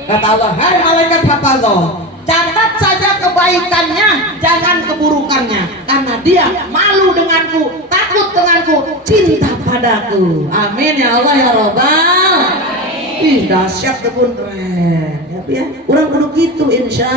Kata Allah, hai malaikat hafadzah, catat saja kebaikannya, jangan keburukannya, karena dia malu denganku, takut denganku, cinta padaku. Amin ya Allah ya Rabbal. Ih dahsyat kebun keren. Ya, kurang kudu gitu insya.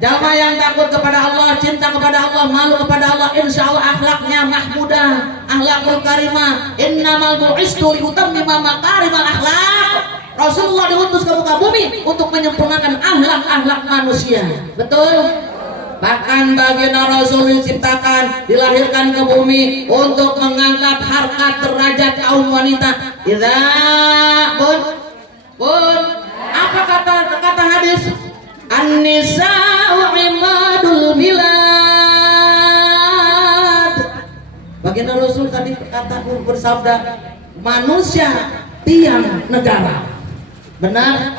Jalma yang takut kepada Allah, cinta kepada Allah, malu kepada Allah, insya Allah akhlaknya mahmudah, akhlakul karimah. Innamal bu'istu liutammima makarimal akhlak. Rasulullah diutus ke muka bumi untuk menyempurnakan akhlak-akhlak manusia. Betul? Bahkan baginda Rasul diciptakan, dilahirkan ke bumi untuk mengangkat harkat derajat kaum wanita. Bun, apa kata hadis? An-nisa'u imadul bilad. Baginda Rasul tadi bersabda, manusia tiang negara. Benar?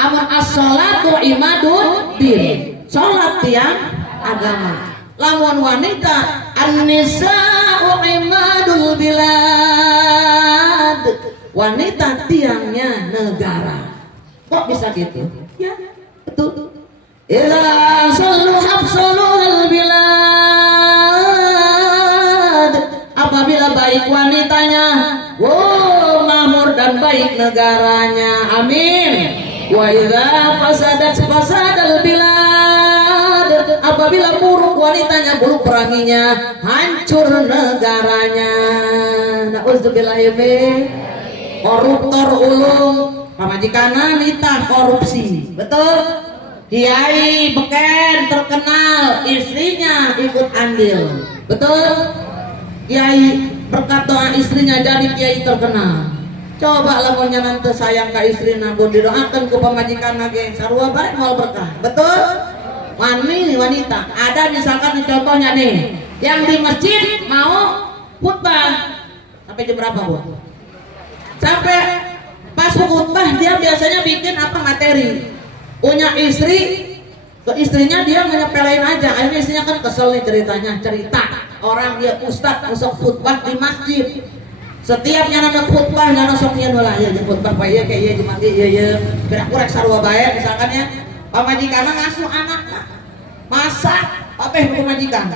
Amal as-sholatu imadul din. Sholat tiang agama. Lamun wanita an-nisa'u imadul bilad. Wanita tiangnya negara. Kok bisa gitu? Ya. Betul. Ila sallu absolul bilad. Apabila baik wanitanya, makmur dan baik negaranya. Amin. Wa idza fasadal bilad. Apabila buruk wanitanya, buruk peranginya, hancur negaranya. Nauzubillahi min koruptor ulung. Pamajikanna nitah korupsi, betul? Kiai beken terkenal, istrinya ikut andil, betul? Kiai berkat doa istrinya jadi kiai terkenal. Coba lamunnya nanti sayang ke istrina, pun didoakan ke pamajikanna ge sarua bae moal berkah, betul? Wanita, ada misalkan contohnya nih, yang di masjid mau khutbah sampai jam berapa bu? Sampai pas khutbah dia biasanya bikin apa materi, punya istri, ke istrinya dia menyepelein aja. Akhirnya istrinya kan kesel nih ceritanya, cerita orang dia ustadz usuk khutbah di masjid, Setiap nyana khutbah nyana sok nyeun heula ieu khutbah pa ieu kayak ieu jumat ieu gerak kurek sarua bae misalkan ya pamajikanna ngasuh anakna masak apeh ku majikan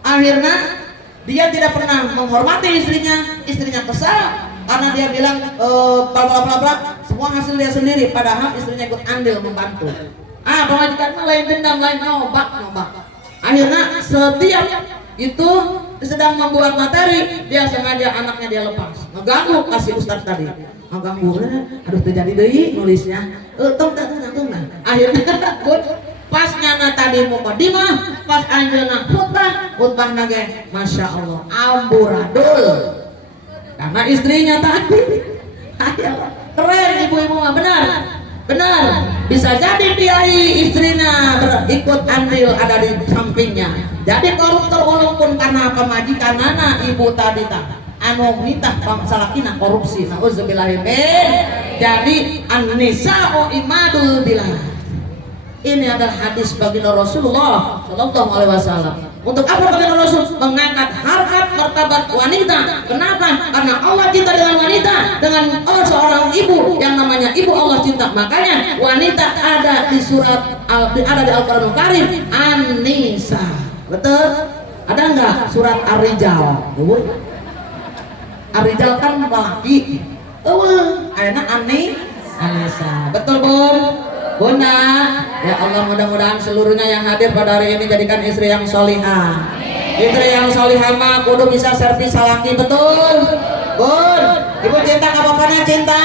akhirnya dia tidak pernah menghormati istrinya kesal karena dia bilang bla bla bla semua hasil dia sendiri padahal istrinya ikut andil membantu pamajikan lain dendam lain nyobak akhirnya setiap itu sedang membuat materi dia sengaja anaknya dia lepas ngeganggu kasih ustadz tadi ngeganggu aduh terjadi deui nulisnya tong akhirnya pas nyana tadi mukadimah pas anjeunna khutbah nage masya Allah amburadul karena istrinya tadi keren ibu-ibu mah benar bisa jadi kiai istrinya ikut andil ada di sampingnya jadi koruptor walaupun karena pemajikanana ibu tadi tak anu nitah salakina korupsi nauzubillahi min jadi an-nisa'u imadul billah. Ini adalah hadis baginda Rasulullah Shallallahu Alaihi Wasallam. Untuk apa baginda Rasul mengangkat harkat martabat wanita? Kenapa? Karena Allah cinta dengan wanita, dengan seorang ibu yang namanya ibu Allah cinta. Makanya wanita ada di ada di Al-Qur'anul Karim An-Nisa. Betul? Ada enggak surat Ar-Rijal? Ar-Rijal kan laki. Ayeuna An-Nisa. Betul, Bun? Bunda, ya Allah mudah-mudahan seluruhnya yang hadir pada hari ini jadikan istri yang solihah. Istri yang solihah mah kudu bisa servis salaki betul. Bun, ibu cinta ke bapaknya cinta.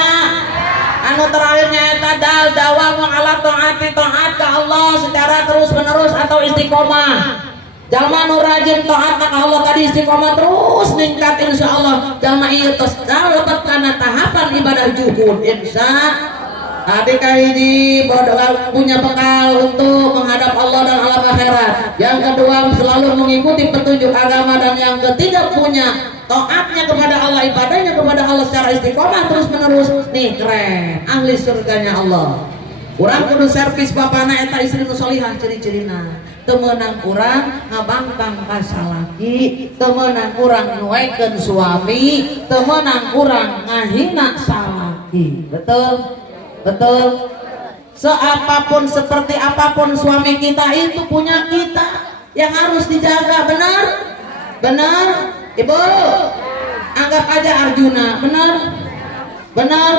Anu terakhirnya eta dawamu ala taati taat ke Allah secara terus menerus atau istiqomah. Jalma nu rajin taat ka Allah tadi istiqomah terus ningkat insyaallah. Jalma ieu tos lebet kana tahapan ibadah juhud insya adik kahiji punya bekal untuk menghadap Allah dan alam akhirat. Yang kedua selalu mengikuti petunjuk agama dan yang ketiga punya taatnya kepada Allah ibadahnya kepada Allah secara istiqomah terus menerus. Nih keren ahli surganya Allah. Urang kudu servis bapana eta istri nu solihah ciri-cirina. Teu meunang urang ngabangkang ka salaki, teu meunang urang nuekeun suami, teu meunang urang ngahina salaki. Betul? Betul. Seapapun seperti apapun suami kita itu punya kita yang harus dijaga. Benar ibu anggap aja Arjuna. Benar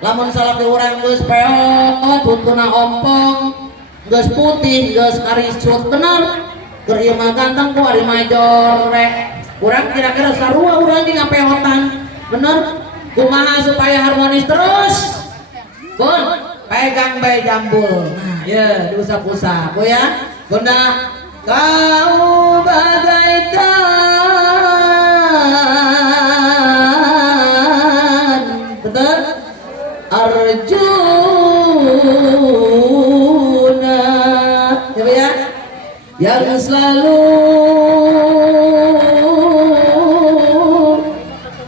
lamun salaki urang geus peot tuntuna ompong geus putih geus karisut benar keur ieu mah ganteng ku ari major rek urang kira-kira sarua urang ge ngapeotan bener kumaha supaya harmonis terus. Bun, pegang bayi jambul. Nah, ya diusap-usap, Bu ya. Bunda, kau bagaikan betul? Arjuna, ya Bu ya. Yang selalu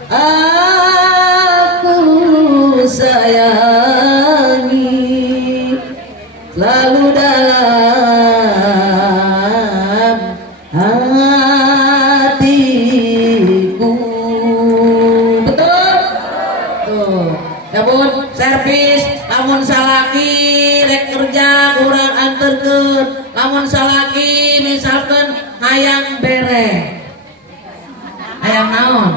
aku sayang lalu dalam hatiku. Betul? Tuh. Ya Bun, servis lamun salaki rek kerja kurang anterkeun. Lamun salaki misalkan hayang bere. Hayang naon?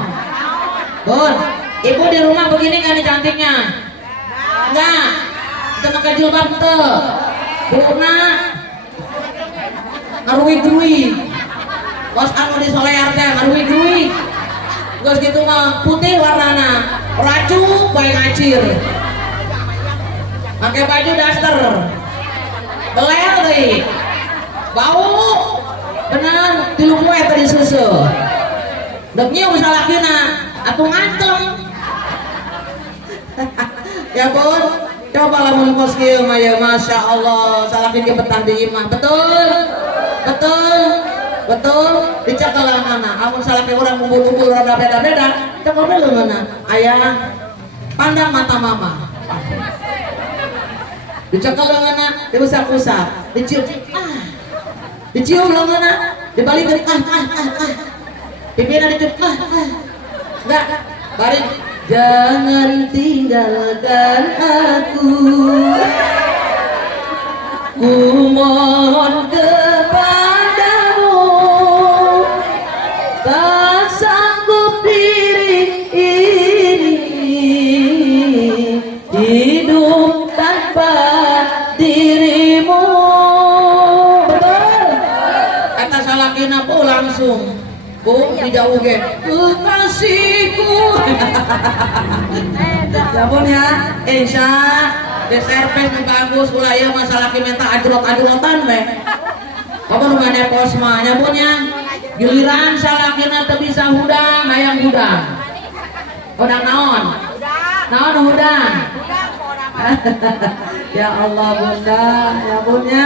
Bun, ibu di rumah begini kan cantiknya? Enggak. Kita ke jilbab teu. Bukna ngaruwi-gruwi bos anu di solear teh ngaruwi-gruwi geus gitu mah putih warnana racu bae ngacir pakai baju daster belel deui bau bener tilu poe tadi susu deuk nyium salakina atuh ngantem ya Bun. Coba lamun kos kieu mah ya masya Allah salakin ge betah di imah betul dicekelanana amun salaki urang ngumpul-ngumpul rada beda-beda cekel leungeunna aya pandang mata mama dicekel leungeunna diusap-usap dicium leungeunna dibalik dari pipina dicium enggak Bari jangan tinggalkan aku, ku mohon kepadamu, tak sanggup diri ini hidup tanpa dirimu. Betul? Kata salakina po langsung bu dijauh ge kekasihku. Japon ya Insya deserves bagus ulah ya masalah minta ajrot-ajrotan be apa nu mana posma nyabunnya giliran salakina teu bisa hudang hayang hudang naon hudang ya Allah bunda ya bunda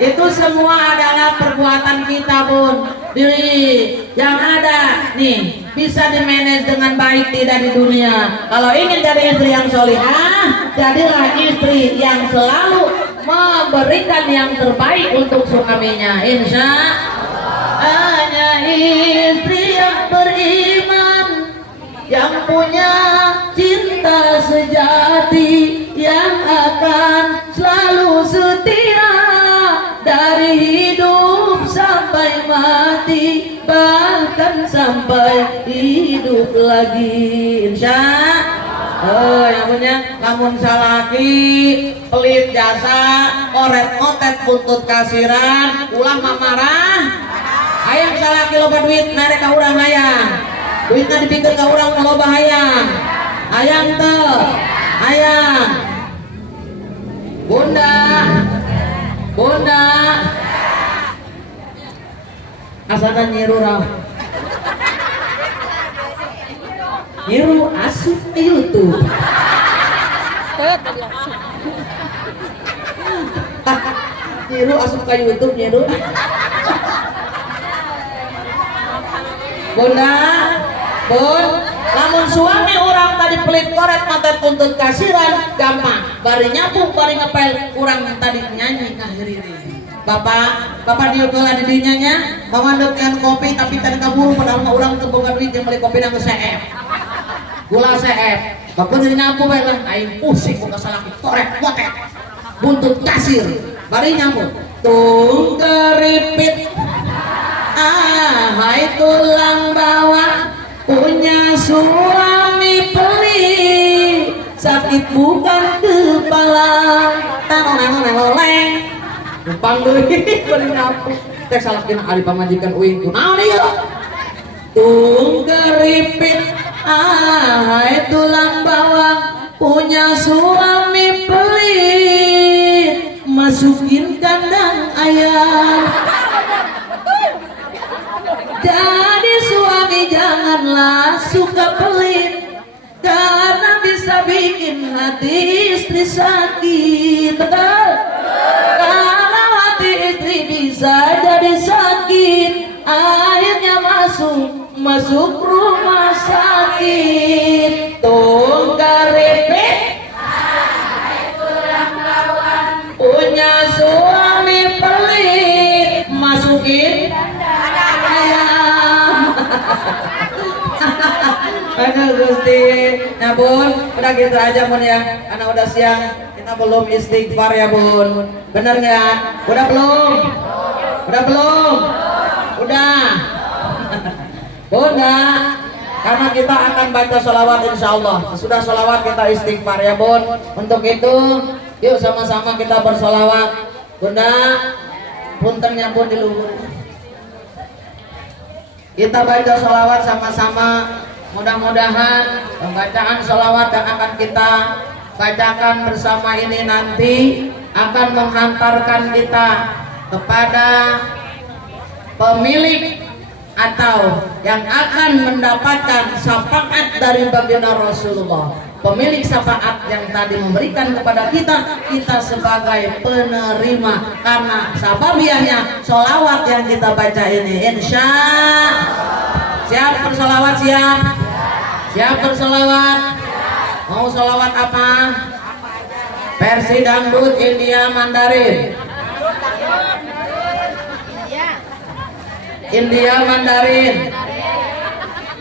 itu semua adalah perbuatan kita bun diri yang ada nih bisa dimanage dengan baik tidak di dunia. Kalau ingin jadi istri yang solihah, jadilah istri yang selalu memberikan yang terbaik untuk suaminya. Insya hanya istri yang beriman, yang punya cinta sejati, yang akan selalu setia dari hidup sampai mati, bahkan sampai hidup lagi. Insya yang punya lamun salaki pelit jasa oret-otet buntut kasiran ulah marah hayang salaki loba duit narek ka urang hayang duitna dipikeun ka urang loba hayang teu hayang bunda asana nyiru raw nyiru asup ke YouTube. Nyiru asup ke YouTube nyiru. Bunda, bun, lamun suami orang tadi pelit korek mata tuntut kasiran gampang. Bari nyambung, bari ngepel, kurang tadi nyanyi kahiriri. Bapak diogola di dinyanya, mamandekkan kopi tapi tadi kaburu padahal mah urang teu boga duit yang beli kopi nang CF. Gula CF. Bapak jadi nyambung bae lah, aing pusing boga salaki korek motet. Buntut kasir. Bari nyambung. Tung keripit. Hai tulang bawah punya suami pelit. Sakit bukan kepala. Tanoleng. Numpang deui bari nyapu teh salakina ari pamajikan uing kunaon ieu tung keripit hai tulang bawang punya suami pelit masukin kandang ayam jadi suami janganlah suka pelit karena bisa bikin hati istri sakit. Betul? Istri bisa jadi sakit akhirnya masuk rumah sakit. Tung keripit tulang bawang punya suami pelit masukin ayam. Aduh Gusti nah bun udah gitu aja bun ya karena udah siang kita belum istighfar ya bun bener nggak? Udah belum? Udah karena kita akan baca sholawat insyaallah sudah sholawat kita istighfar ya bun untuk itu yuk sama-sama kita bersholawat bunda puntennya bun di luhur kita baca sholawat sama-sama mudah-mudahan pembacaan sholawat yang akan kita bacakan bersama ini nanti akan menghantarkan kita kepada pemilik atau yang akan mendapatkan syafaat dari baginda Rasulullah. Pemilik syafaat yang tadi memberikan kepada kita sebagai penerima karena sababiahnya sholawat yang kita baca ini. Insya siap bersolawat siap bersolawat. Mau sholawat apa? Versi dangdut India Mandarin.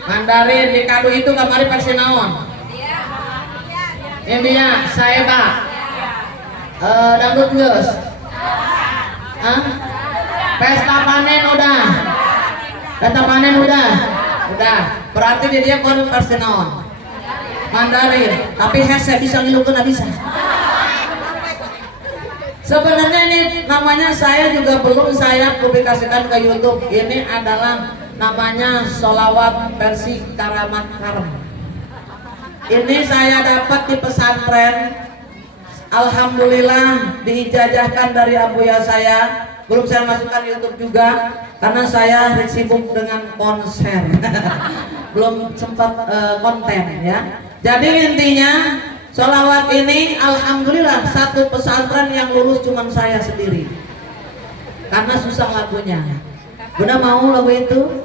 Mandarin di kado itu kamari versi naon? India, Saeba. Dangdut geus. Hah? Pesta panen udah. Pesta panen udah. Udah. Berarti dia baru versi naon? Mandarin. Tapi saya bisa ngilukeun bisa. Sebenarnya ini namanya saya juga belum saya publikasikan ke YouTube. Ini adalah namanya sholawat versi Karamat Karam. Ini saya dapat di pesantren. Alhamdulillah diijazahkan dari abuya saya. Belum saya masukkan YouTube juga karena saya sibuk dengan konser. Belum sempat konten ya. Jadi intinya sholawat ini alhamdulillah satu pesantren yang lulus cuma saya sendiri karena susah lagunya. Bunda mau lagu itu?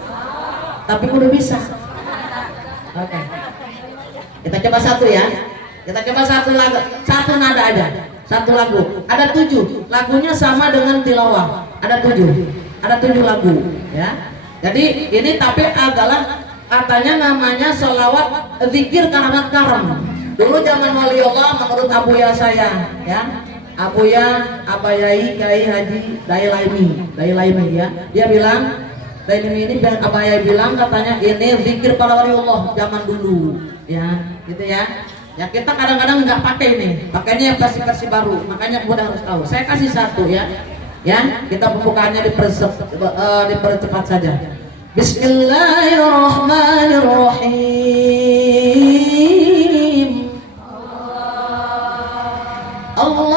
Tapi udah bisa. Oke. Kita coba satu ya. Kita coba satu lagu, satu nada aja, satu lagu. Ada 7 lagunya sama dengan tilawah. Ada 7 lagu ya. Jadi ini tapi adalah katanya namanya sholawat zikir karamat karam. Dulu zaman wali Allah menurut abuya saya ya, abuya Abayai Kiai Haji Dailaimi ya, dia bilang Dailaimi ini Abayai bilang katanya ini zikir para wali Allah zaman dulu ya, gitu ya. Ya kita kadang-kadang nggak pakai nih, pakainya yang versi baru, makanya mudah harus tahu. Saya kasih satu ya, ya kita pembukaannya dipercepat saja. Bismillahirrahmanirrahim. Allahumma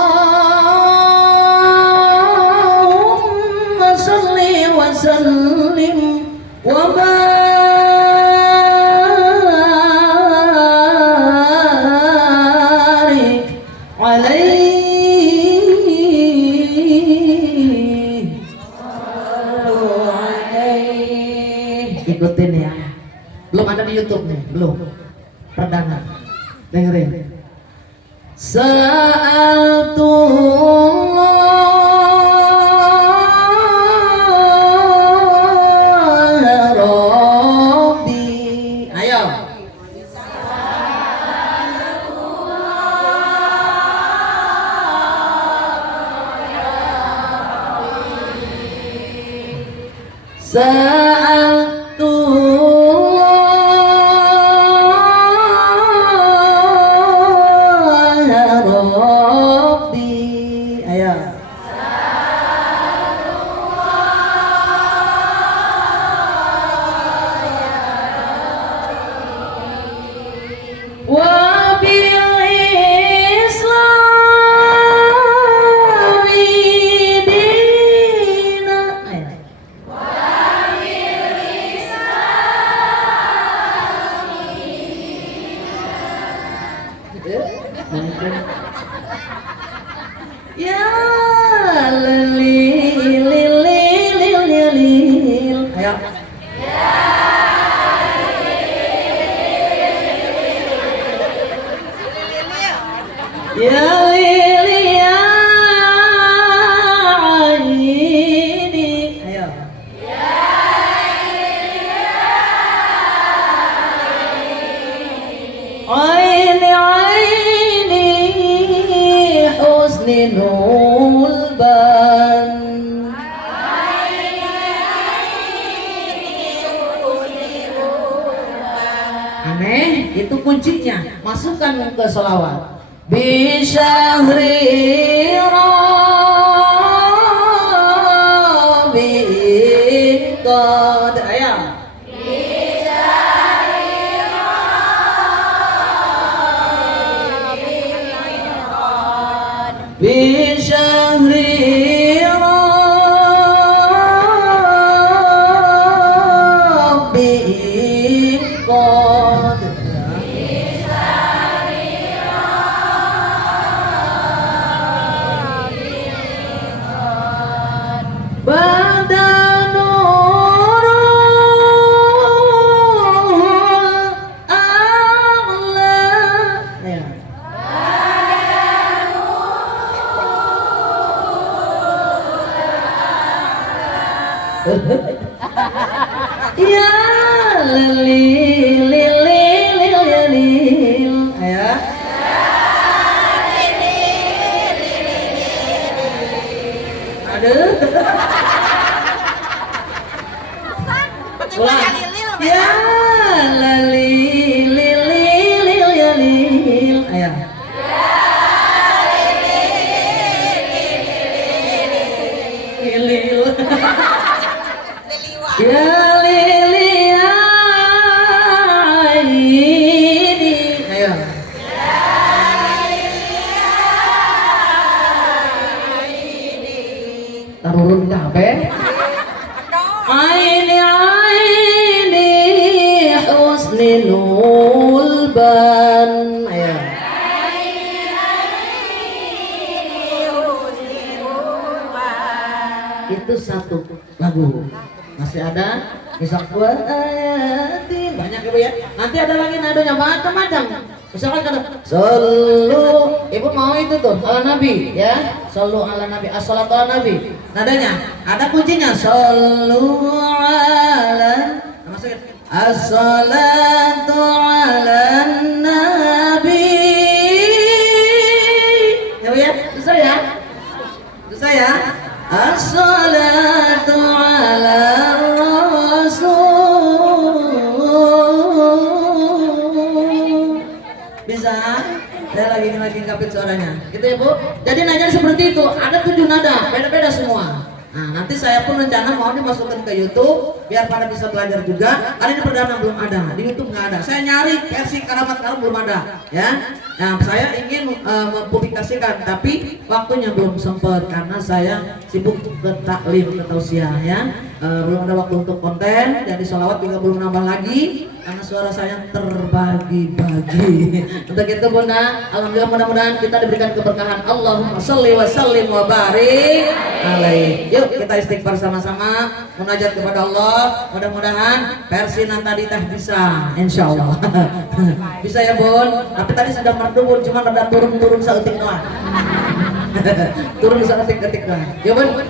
salli wa sallim wa barik alaihi. Ikutin ya. Belum ada di YouTube nih, belum. Perdana. Dengerin. Sa'altullah Rabbi. Ayo. Sa'altullah Rabbi. Ayo. Wa bil Islami dina. Ayo. Ya lilililililil. Ayo. Ya lili ya aini. Ayo. Aini aini husni nulban. Aneh, itu kuncinya. Masukkan ke sholawat. Bisyahri Rabi qad. Ayo. Bisyahri Rabbi qad. Badanurul a'la. Ayo. Ya lali ulban. Ayo. Itu satu lagu. Masih ada misal buat ayatin banyak ibu ya. Nanti ada lagi nadonya macam-macam. Misalkan kata sallu, ibu mau itu tuh ala nabi ya, sallu ala nabi, as-salatu ala nabi. Nadanya ada kuncinya, sallu ala, masukin as-salatu ala nabi. Ya bu ya, bisa ya, bisa ya. As-salatu ala rasul. Bisa? Saya lagi ngapit suaranya. Gitu ya Bu. Jadi nadanya seperti itu. Ada 7 nada, beda-beda semua. Nah, nanti saya pun rencana mau dimasukkan ke YouTube biar pada bisa belajar juga. Karena ini perdana belum ada, di YouTube nggak ada. Saya nyari versi Karamat Karam belum ada, ya. Nah, saya ingin mempublikasikan, tapi waktunya belum sempat karena saya sibuk ke taklim, ke tausiah, ya. Belum ada waktu untuk konten, jadi sholawat juga belum nambah lagi karena suara saya terbagi-bagi. Untuk itu Bunda, alhamdulillah mudah-mudahan kita diberikan keberkahan. Allahumma sholli wa sallim wa barik alaihi. Yuk kita istighfar sama-sama, munajat kepada Allah. Mudah-mudahan versi tadi teh bisa, insya Allah. Bisa ya Bun. Tapi tadi sudah merdu, cuma ada turun-turun seetik doang. Turun seetik-etik doang. Ya Bun.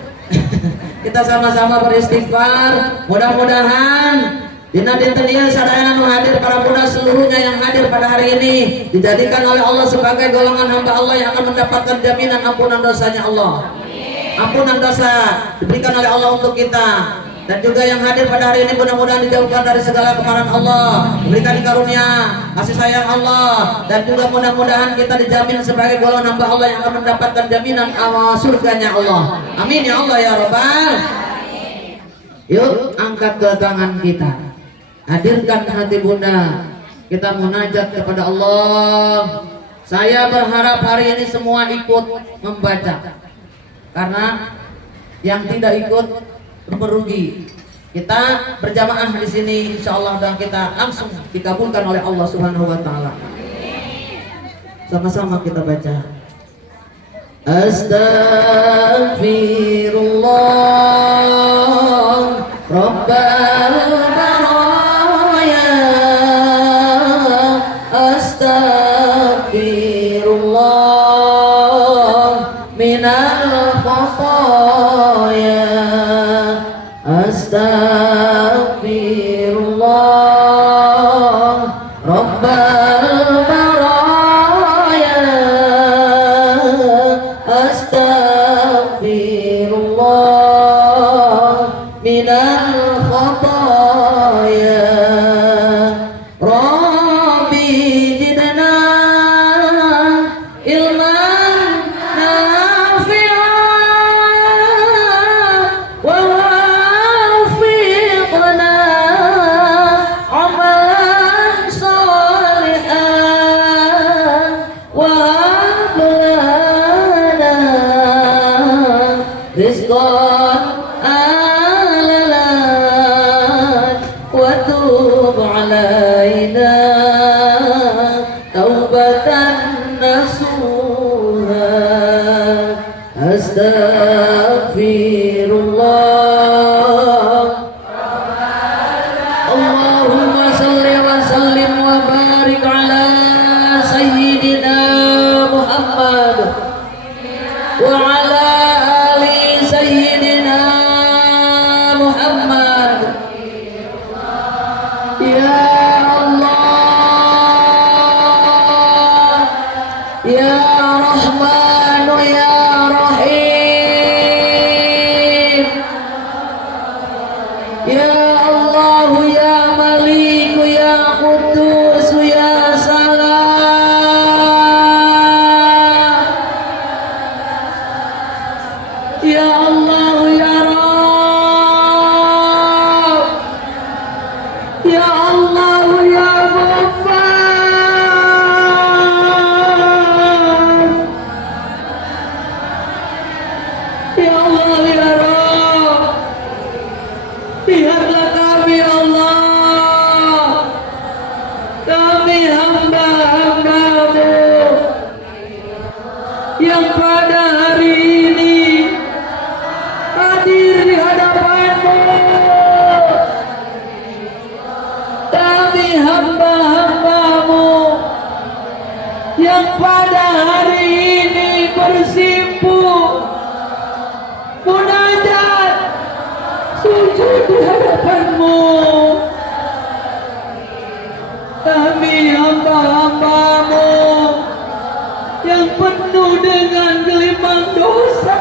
Kita sama-sama beristighfar. Mudah-mudahan dina dinten ieu sadaya anu hadir para Bunda seluruhnya yang hadir pada hari ini dijadikan oleh Allah sebagai golongan hamba Allah yang akan mendapatkan jaminan ampunan dosanya Allah. Ampunan dosa diberikan oleh Allah untuk kita, dan juga yang hadir pada hari ini mudah-mudahan dijauhkan dari segala kemarahan Allah, diberikan karunia kasih sayang Allah, dan juga mudah-mudahan kita dijamin sebagai golongan hamba Allah yang akan mendapatkan jaminan awal surganya Allah. Amin ya Allah ya Rabbal. Yuk angkat ke tangan kita, hadirkan hati Bunda, kita munajat kepada Allah. Saya berharap hari ini semua ikut membaca, karena yang tidak ikut merugi. Kita berjamaah di sini insyaallah dan kita langsung dikabulkan oleh Allah Subhanahu wa taala. Sama-sama kita baca. Astaghfirullah Rabbal baraya. Astaghfirullah minal khataya. Astaghfirullah Rabbal baraya. Astaghfirullah minal khataya. Rabbi zidna ilman nafi'an wa wafiqna amalan salihan wa hab lana rizqan halalan wa tub alaina taubatan nasuha. Astaghfirullah. Allahumma salli wa sallim wa barik ala sayyidina Muhammad wa ala ali sayyidina Muhammad. Ya Allah, ya Rahmanu ya Rahim, ya Allah ya Malik ya Qudus ya Salam. kami hamba-hambamu yang pada hari ini hadir di hadapanmu. Kami hamba-hambamu yang pada hari ini bersimpu munajat sujud di hadapanmu. Kami hamba-hambamu yang penuh dengan gelimang dosa.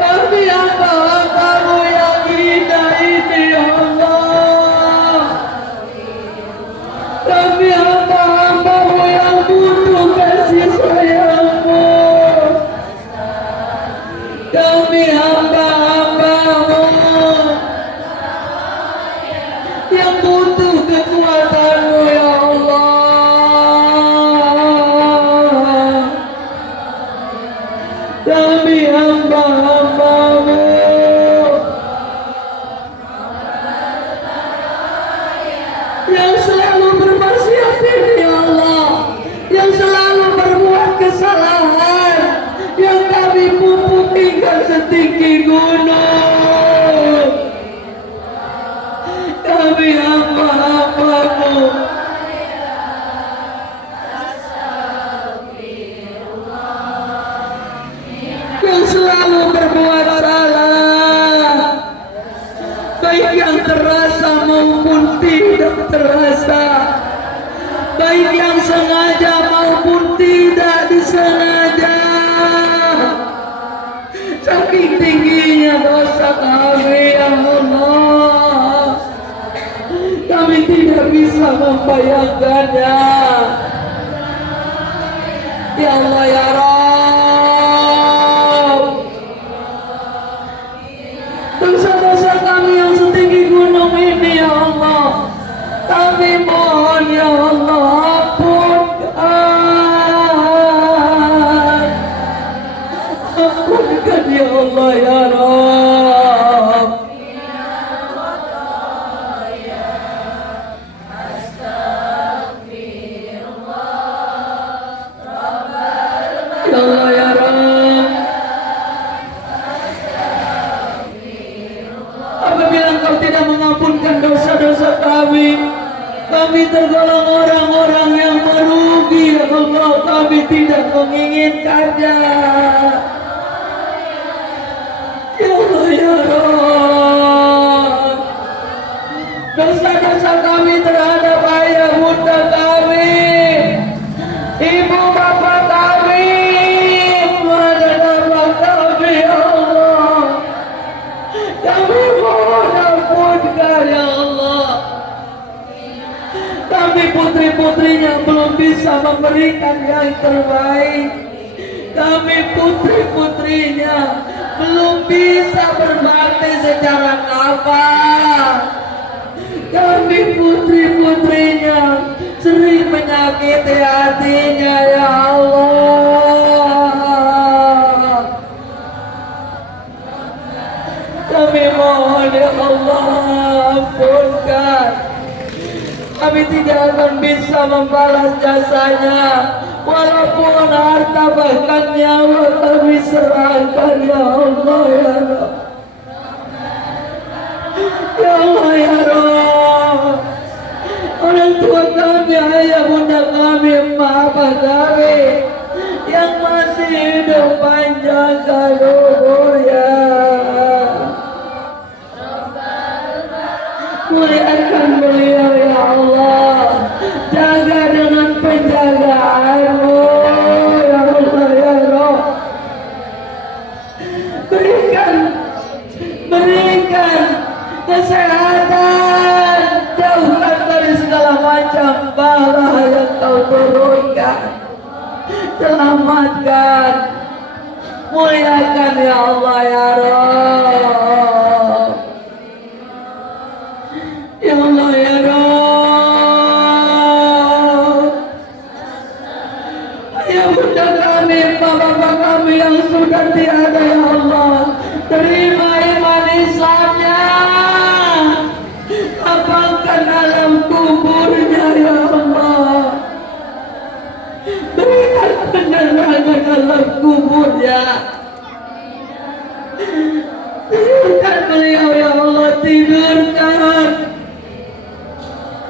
Kami hamba-hambamu yang indah ini, ya Allah. Kami hamba-hambamu yang butuh kasih sayangmu. Kami hamba-hambamu yang butuh kekuatanmu, ya Allah. Kami hamba-hambamu yang selalu bermaksiat ini, ya Allah, yang selalu berbuat kesalahan, yang kami pupuk hingga setinggi gunung. Kami hamba-hambamu yang selalu berbuat salah, baik yang terasa maupun tidak terasa, baik yang sengaja maupun tidak disengaja. Saking tingginya dosa kami, ya Allah, kami tidak bisa membayangkannya. Ya Allah, ya Rabb, dosa-dosa kami yang setinggi gunung ini, ya Allah, kami mohon, ya Allah, ampunkan, ya Allah, ya Rabb. Ya Allah, ya Rabb, apabila Engkau tidak mengampunkan dosa-dosa kami tergolong orang-orang yang merugi, ya Allah. Kami tidak menginginkannya, ya Allah, ya Rabb. Dosa-dosa kami terhadap ayah bunda kami, ibu bapak kami, saudara kami, ya Allah, kami mohon ampunkan, ya Allah. Kami putri-putrinya belum bisa memberikan yang terbaik. Kami putri-putrinya belum bisa berbakti secara kafah. Kami putri-putrinya sering menyakiti hatinya, ya Allah. Kami mohon, ya Allah, ampunkan. Kami tidak akan bisa membalas jasanya, walaupun harta bahkan nyawa kami serahkan, ya Allah, ya Rabb. Ya Allah, ya Rabb, orang tua kami, ayah bunda kami, emak abah kami yang masih hidup panjang umurnya, muliakan beliau, ya Allah. Jaga dengan penjagaanmu, ya Allah, ya Rabb. Berikan kesehatan, jauhkan dari segala macam bala yang Kau turunkan. Selamatkan, muliakan, ya Allah, ya Rabb. Ya Allah, ya Rabb. Ayah bunda kami, bapak kami yang sudah tiada, ya Allah, terima iman Islamnya, lapangkan alam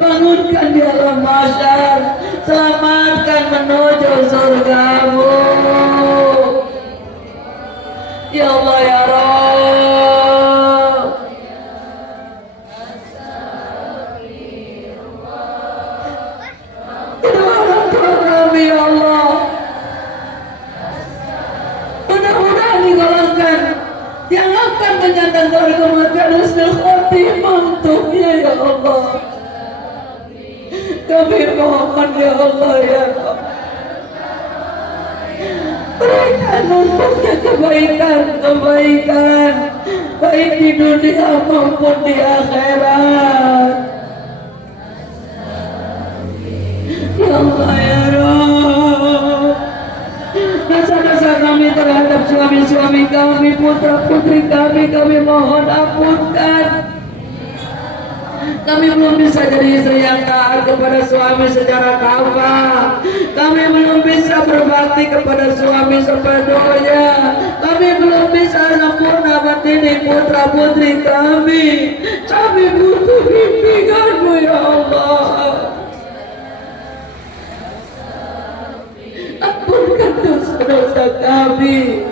bangunkan di alam mahsyar, selamatkan menuju surgamu. Ya Allah ya Rabb, kedua orang tua kami ya Allah, mudah-mudahan digolongkan yang akan menyandang surga makan husnul khotimah untuknya ya Allah. Kami mohon ya Allah ya Rabb, berikan untuknya kebaikan baik di dunia maupun di akhirat. Ya Allah ya Rabb, dosa-dosa kami terhadap suami-suami kami, putra-putri kami mohon ampunkan. Kami belum bisa jadi istri yang taat kepada suami secara kafah. Kami belum bisa berbakti kepada suami sepenuhnya. Kami belum bisa sempurna mendidik putra-putri kami. Kami butuh bimbingan-Mu ya Allah. Ampunkan dosa-dosa kami.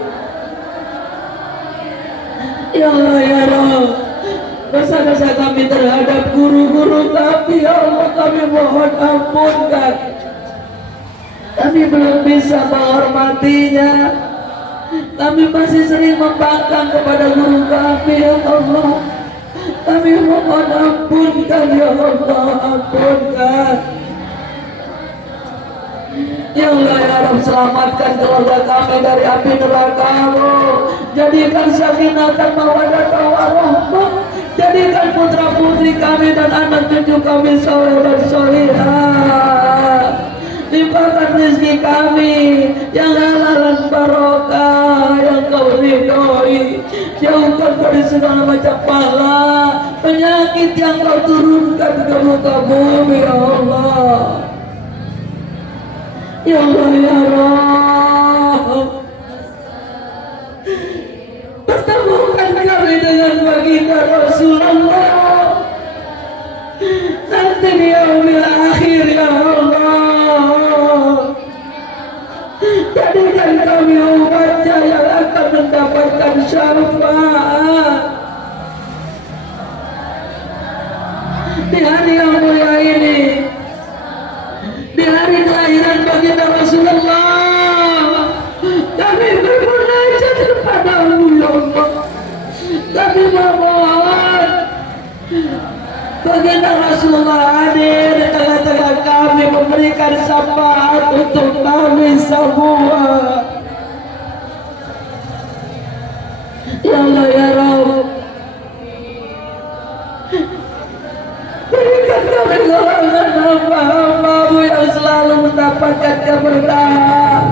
Ya Allah ya Rabb, dosa-dosa kami terhadap guru-guru kami ya Allah, kami mohon ampunkan. Kami belum bisa menghormatinya. Kami masih sering membangkang kepada guru kami ya Allah. Kami mohon ampunkan ya Allah, ampunkan. Ya Allah ya Rabb, selamatkan keluarga kami dari api neraka-Mu. Jadikan sakinatan mawaddah warahmah. Jadikan putra-putri kami dan anak cucu kami soleh dan solihah. Limpahkan rezeki kami yang halal dan barokah yang Kau ridhoi. Jauhkan dari segala macam bala, penyakit yang Kau turunkan ke muka bumi ya Allah. Ya Allah ya Rabb, pertemukan kami dengan baginda Rasulullah nanti di yaumil akhir ya Allah. Jadikan kami umatnya yang akan mendapatkan syafaat di hari yang mulia ini, di hari kelahiran baginda Rasulullah. Kami bermunajat kepada-Mu ya Allah. Kami mohon baginda Rasulullah hadir di tengah-tengah kami, memberikan syafaat untuk kami semua. Ya Allah ya Rabb, berikan kami golongan hamba-Mu yang selalu mendapatkan keberkahan.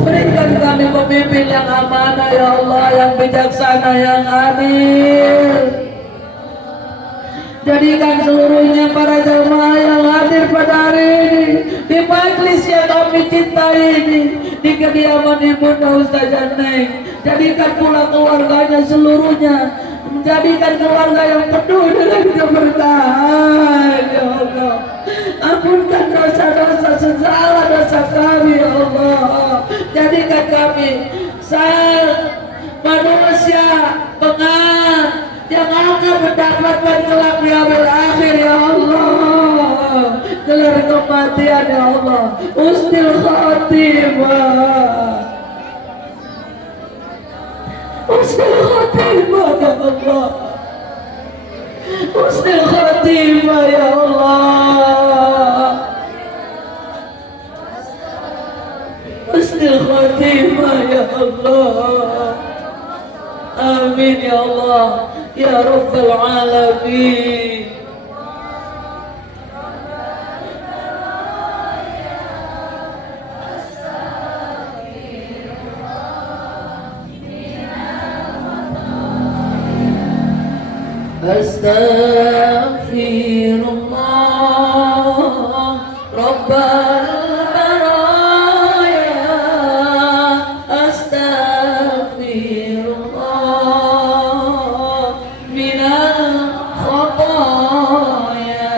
Berikan kami pemimpin yang amanah ya Allah, yang bijaksana, yang adil. Jadikan seluruhnya para jamaah yang hadir pada hari ini di majlis yang kami cintai ini, di kediaman Ibunda Ustazah Neng. Jadikan pula keluarganya seluruhnya menjadikan keluarga yang penuh dengan keberkahan ya Allah. Ampunkan dosa-dosa, segala dosa kami ya Allah. Jadikan kami manusia pengat yang akan mendapatkan kelak di yaumil akhir ya Allah. Gelar kematian ya Allah, husnul khotimah. Husnul khotimah ya Allah. Husnul khotimah ya Allah. Husnul khotimah ya Allah. Amin ya Allah ya Rabbal Alamin. Astaghfirullah Rabbal baraya. Astaghfirullah minal khataya.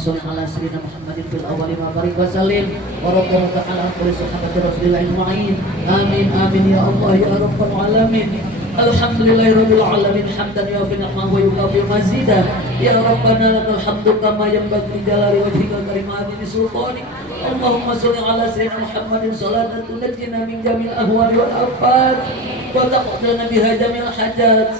sholli ala sayyidina Muhammadin fil awwali wa barik wa sallim wa radhiyallahu ta'ala an kulli sahabati Rasulillah ajma'in. Amin amin ya Allah ya rabbal alamin. Alhamdulillahirabbil alamin hamdan yuwaffi ni'amahu wa yukafi mazida. Ya Rabbana lakal hamdu kama yanbaghi li jalali wajhika karimati bi sultanik. Allahumma sholli ala sayyidina Muhammadin salatan tunajjina min jamil ahwali wal afat wa taqdana biha jamil hajat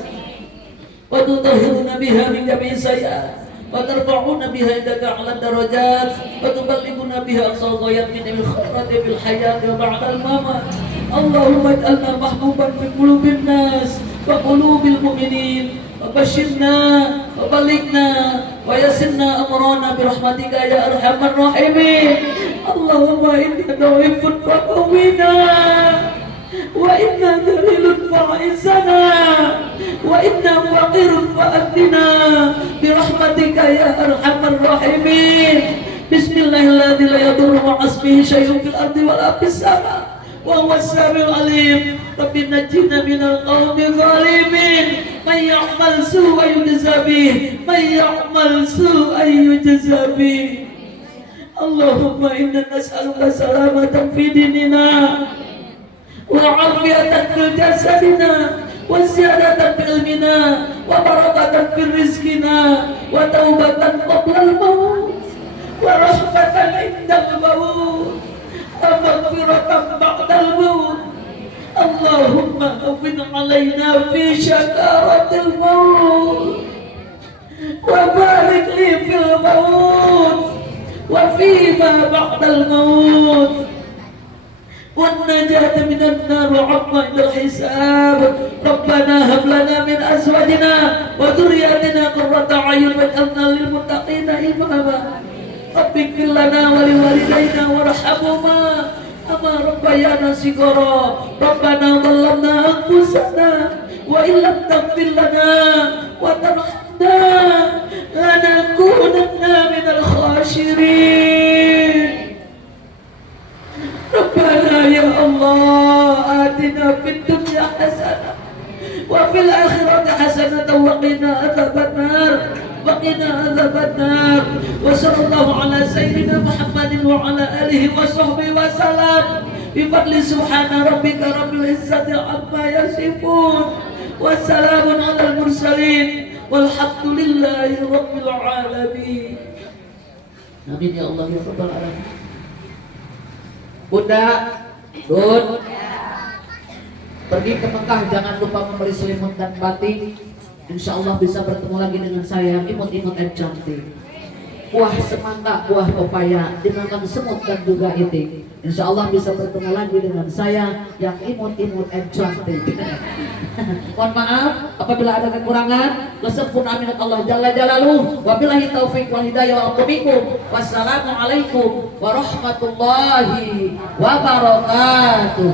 wa tutahhiruna biha min jami'i sayyi'at wa tarfa'una biha indaka 'ala darajat wa tuballighuna biha aqsal ghayat min al-khairati fil hayati wa ba'da al-mamat. Allahumma ij'alna mahbuban fi qulubin nas wa qulubil mu'minin wa bashirna wa balighna wa yassirna amrana bi rahmatika ya arhamar rahimin. Allahumma inna dha'ifun faqawina wa inna dhalilun fa'izana wa inna faqirun fa'atina bi rahmatika ya arhamar rahimin. Bismillahirrahmanirrahim. La yadurru ma'asmihi syai'un fil ardi wa la fis sama' wa huwas samiul alim. Rabbi najjina minal qawmi zalimin. Man ya'mal su'an yujza bih, man ya'mal su'an yujza bih. Allahumma inna nas'aluka salamatan fi dinina wa 'afiyatan fil jasadina wa ziyadatan fil ilmina wa barakatan fil rizqina wa taubatan qabla al-maut wa rahmatan 'inda al-maut wa maghfiratan ba'da al-maut. Allahumma hawwin 'alaina fi syakaratil maut wa barik li fil maut wa fima ba'dal maut wan najata minan nar wa 'afwa indal hisab. Rabbana hab lana min azwajina wa dhurriyyatina qurrata a'yun waj'alna lil muttaqina imama. Rabbighfir lana wa li walidayna warhamhuma kama rabbayana shighara. Rabbana dhallamna anfusana wa illam taghfir lana wa tarhamna lanakunanna minal khasirin. Rabbana ya Allah atina fid dunya hasanah wa fil akhirati hasanah wa qina adzabannar wa qina adzabannar. Wa sallallahu ala sayyidina Muhammadin wa ala alihi wa sahbihi wa sallam bi fadli subhana rabbika rabbil izzati amma yasifun wa salamun alal mursalin walhamdulillahi rabbil alamin. Amin ya Allah ya rabbal alamin. Bunda, Bun, pergi ke Mekah jangan lupa membeli selimut dan batik. Insya Allah bisa bertemu lagi dengan saya, imut-imut dan cantik. Buah semangka, buah pepaya, dimakan semut dan juga itik. Insya Allah bisa bertemu lagi dengan saya yang imut-imut dan cantik. Mohon maaf apabila ada kekurangan. Lesempurna minat Allah Jalla Jalaluhu. Wabillahi taufiq wal hidayah wa bikum. Wassalamualaikum warahmatullahi wabarakatuh.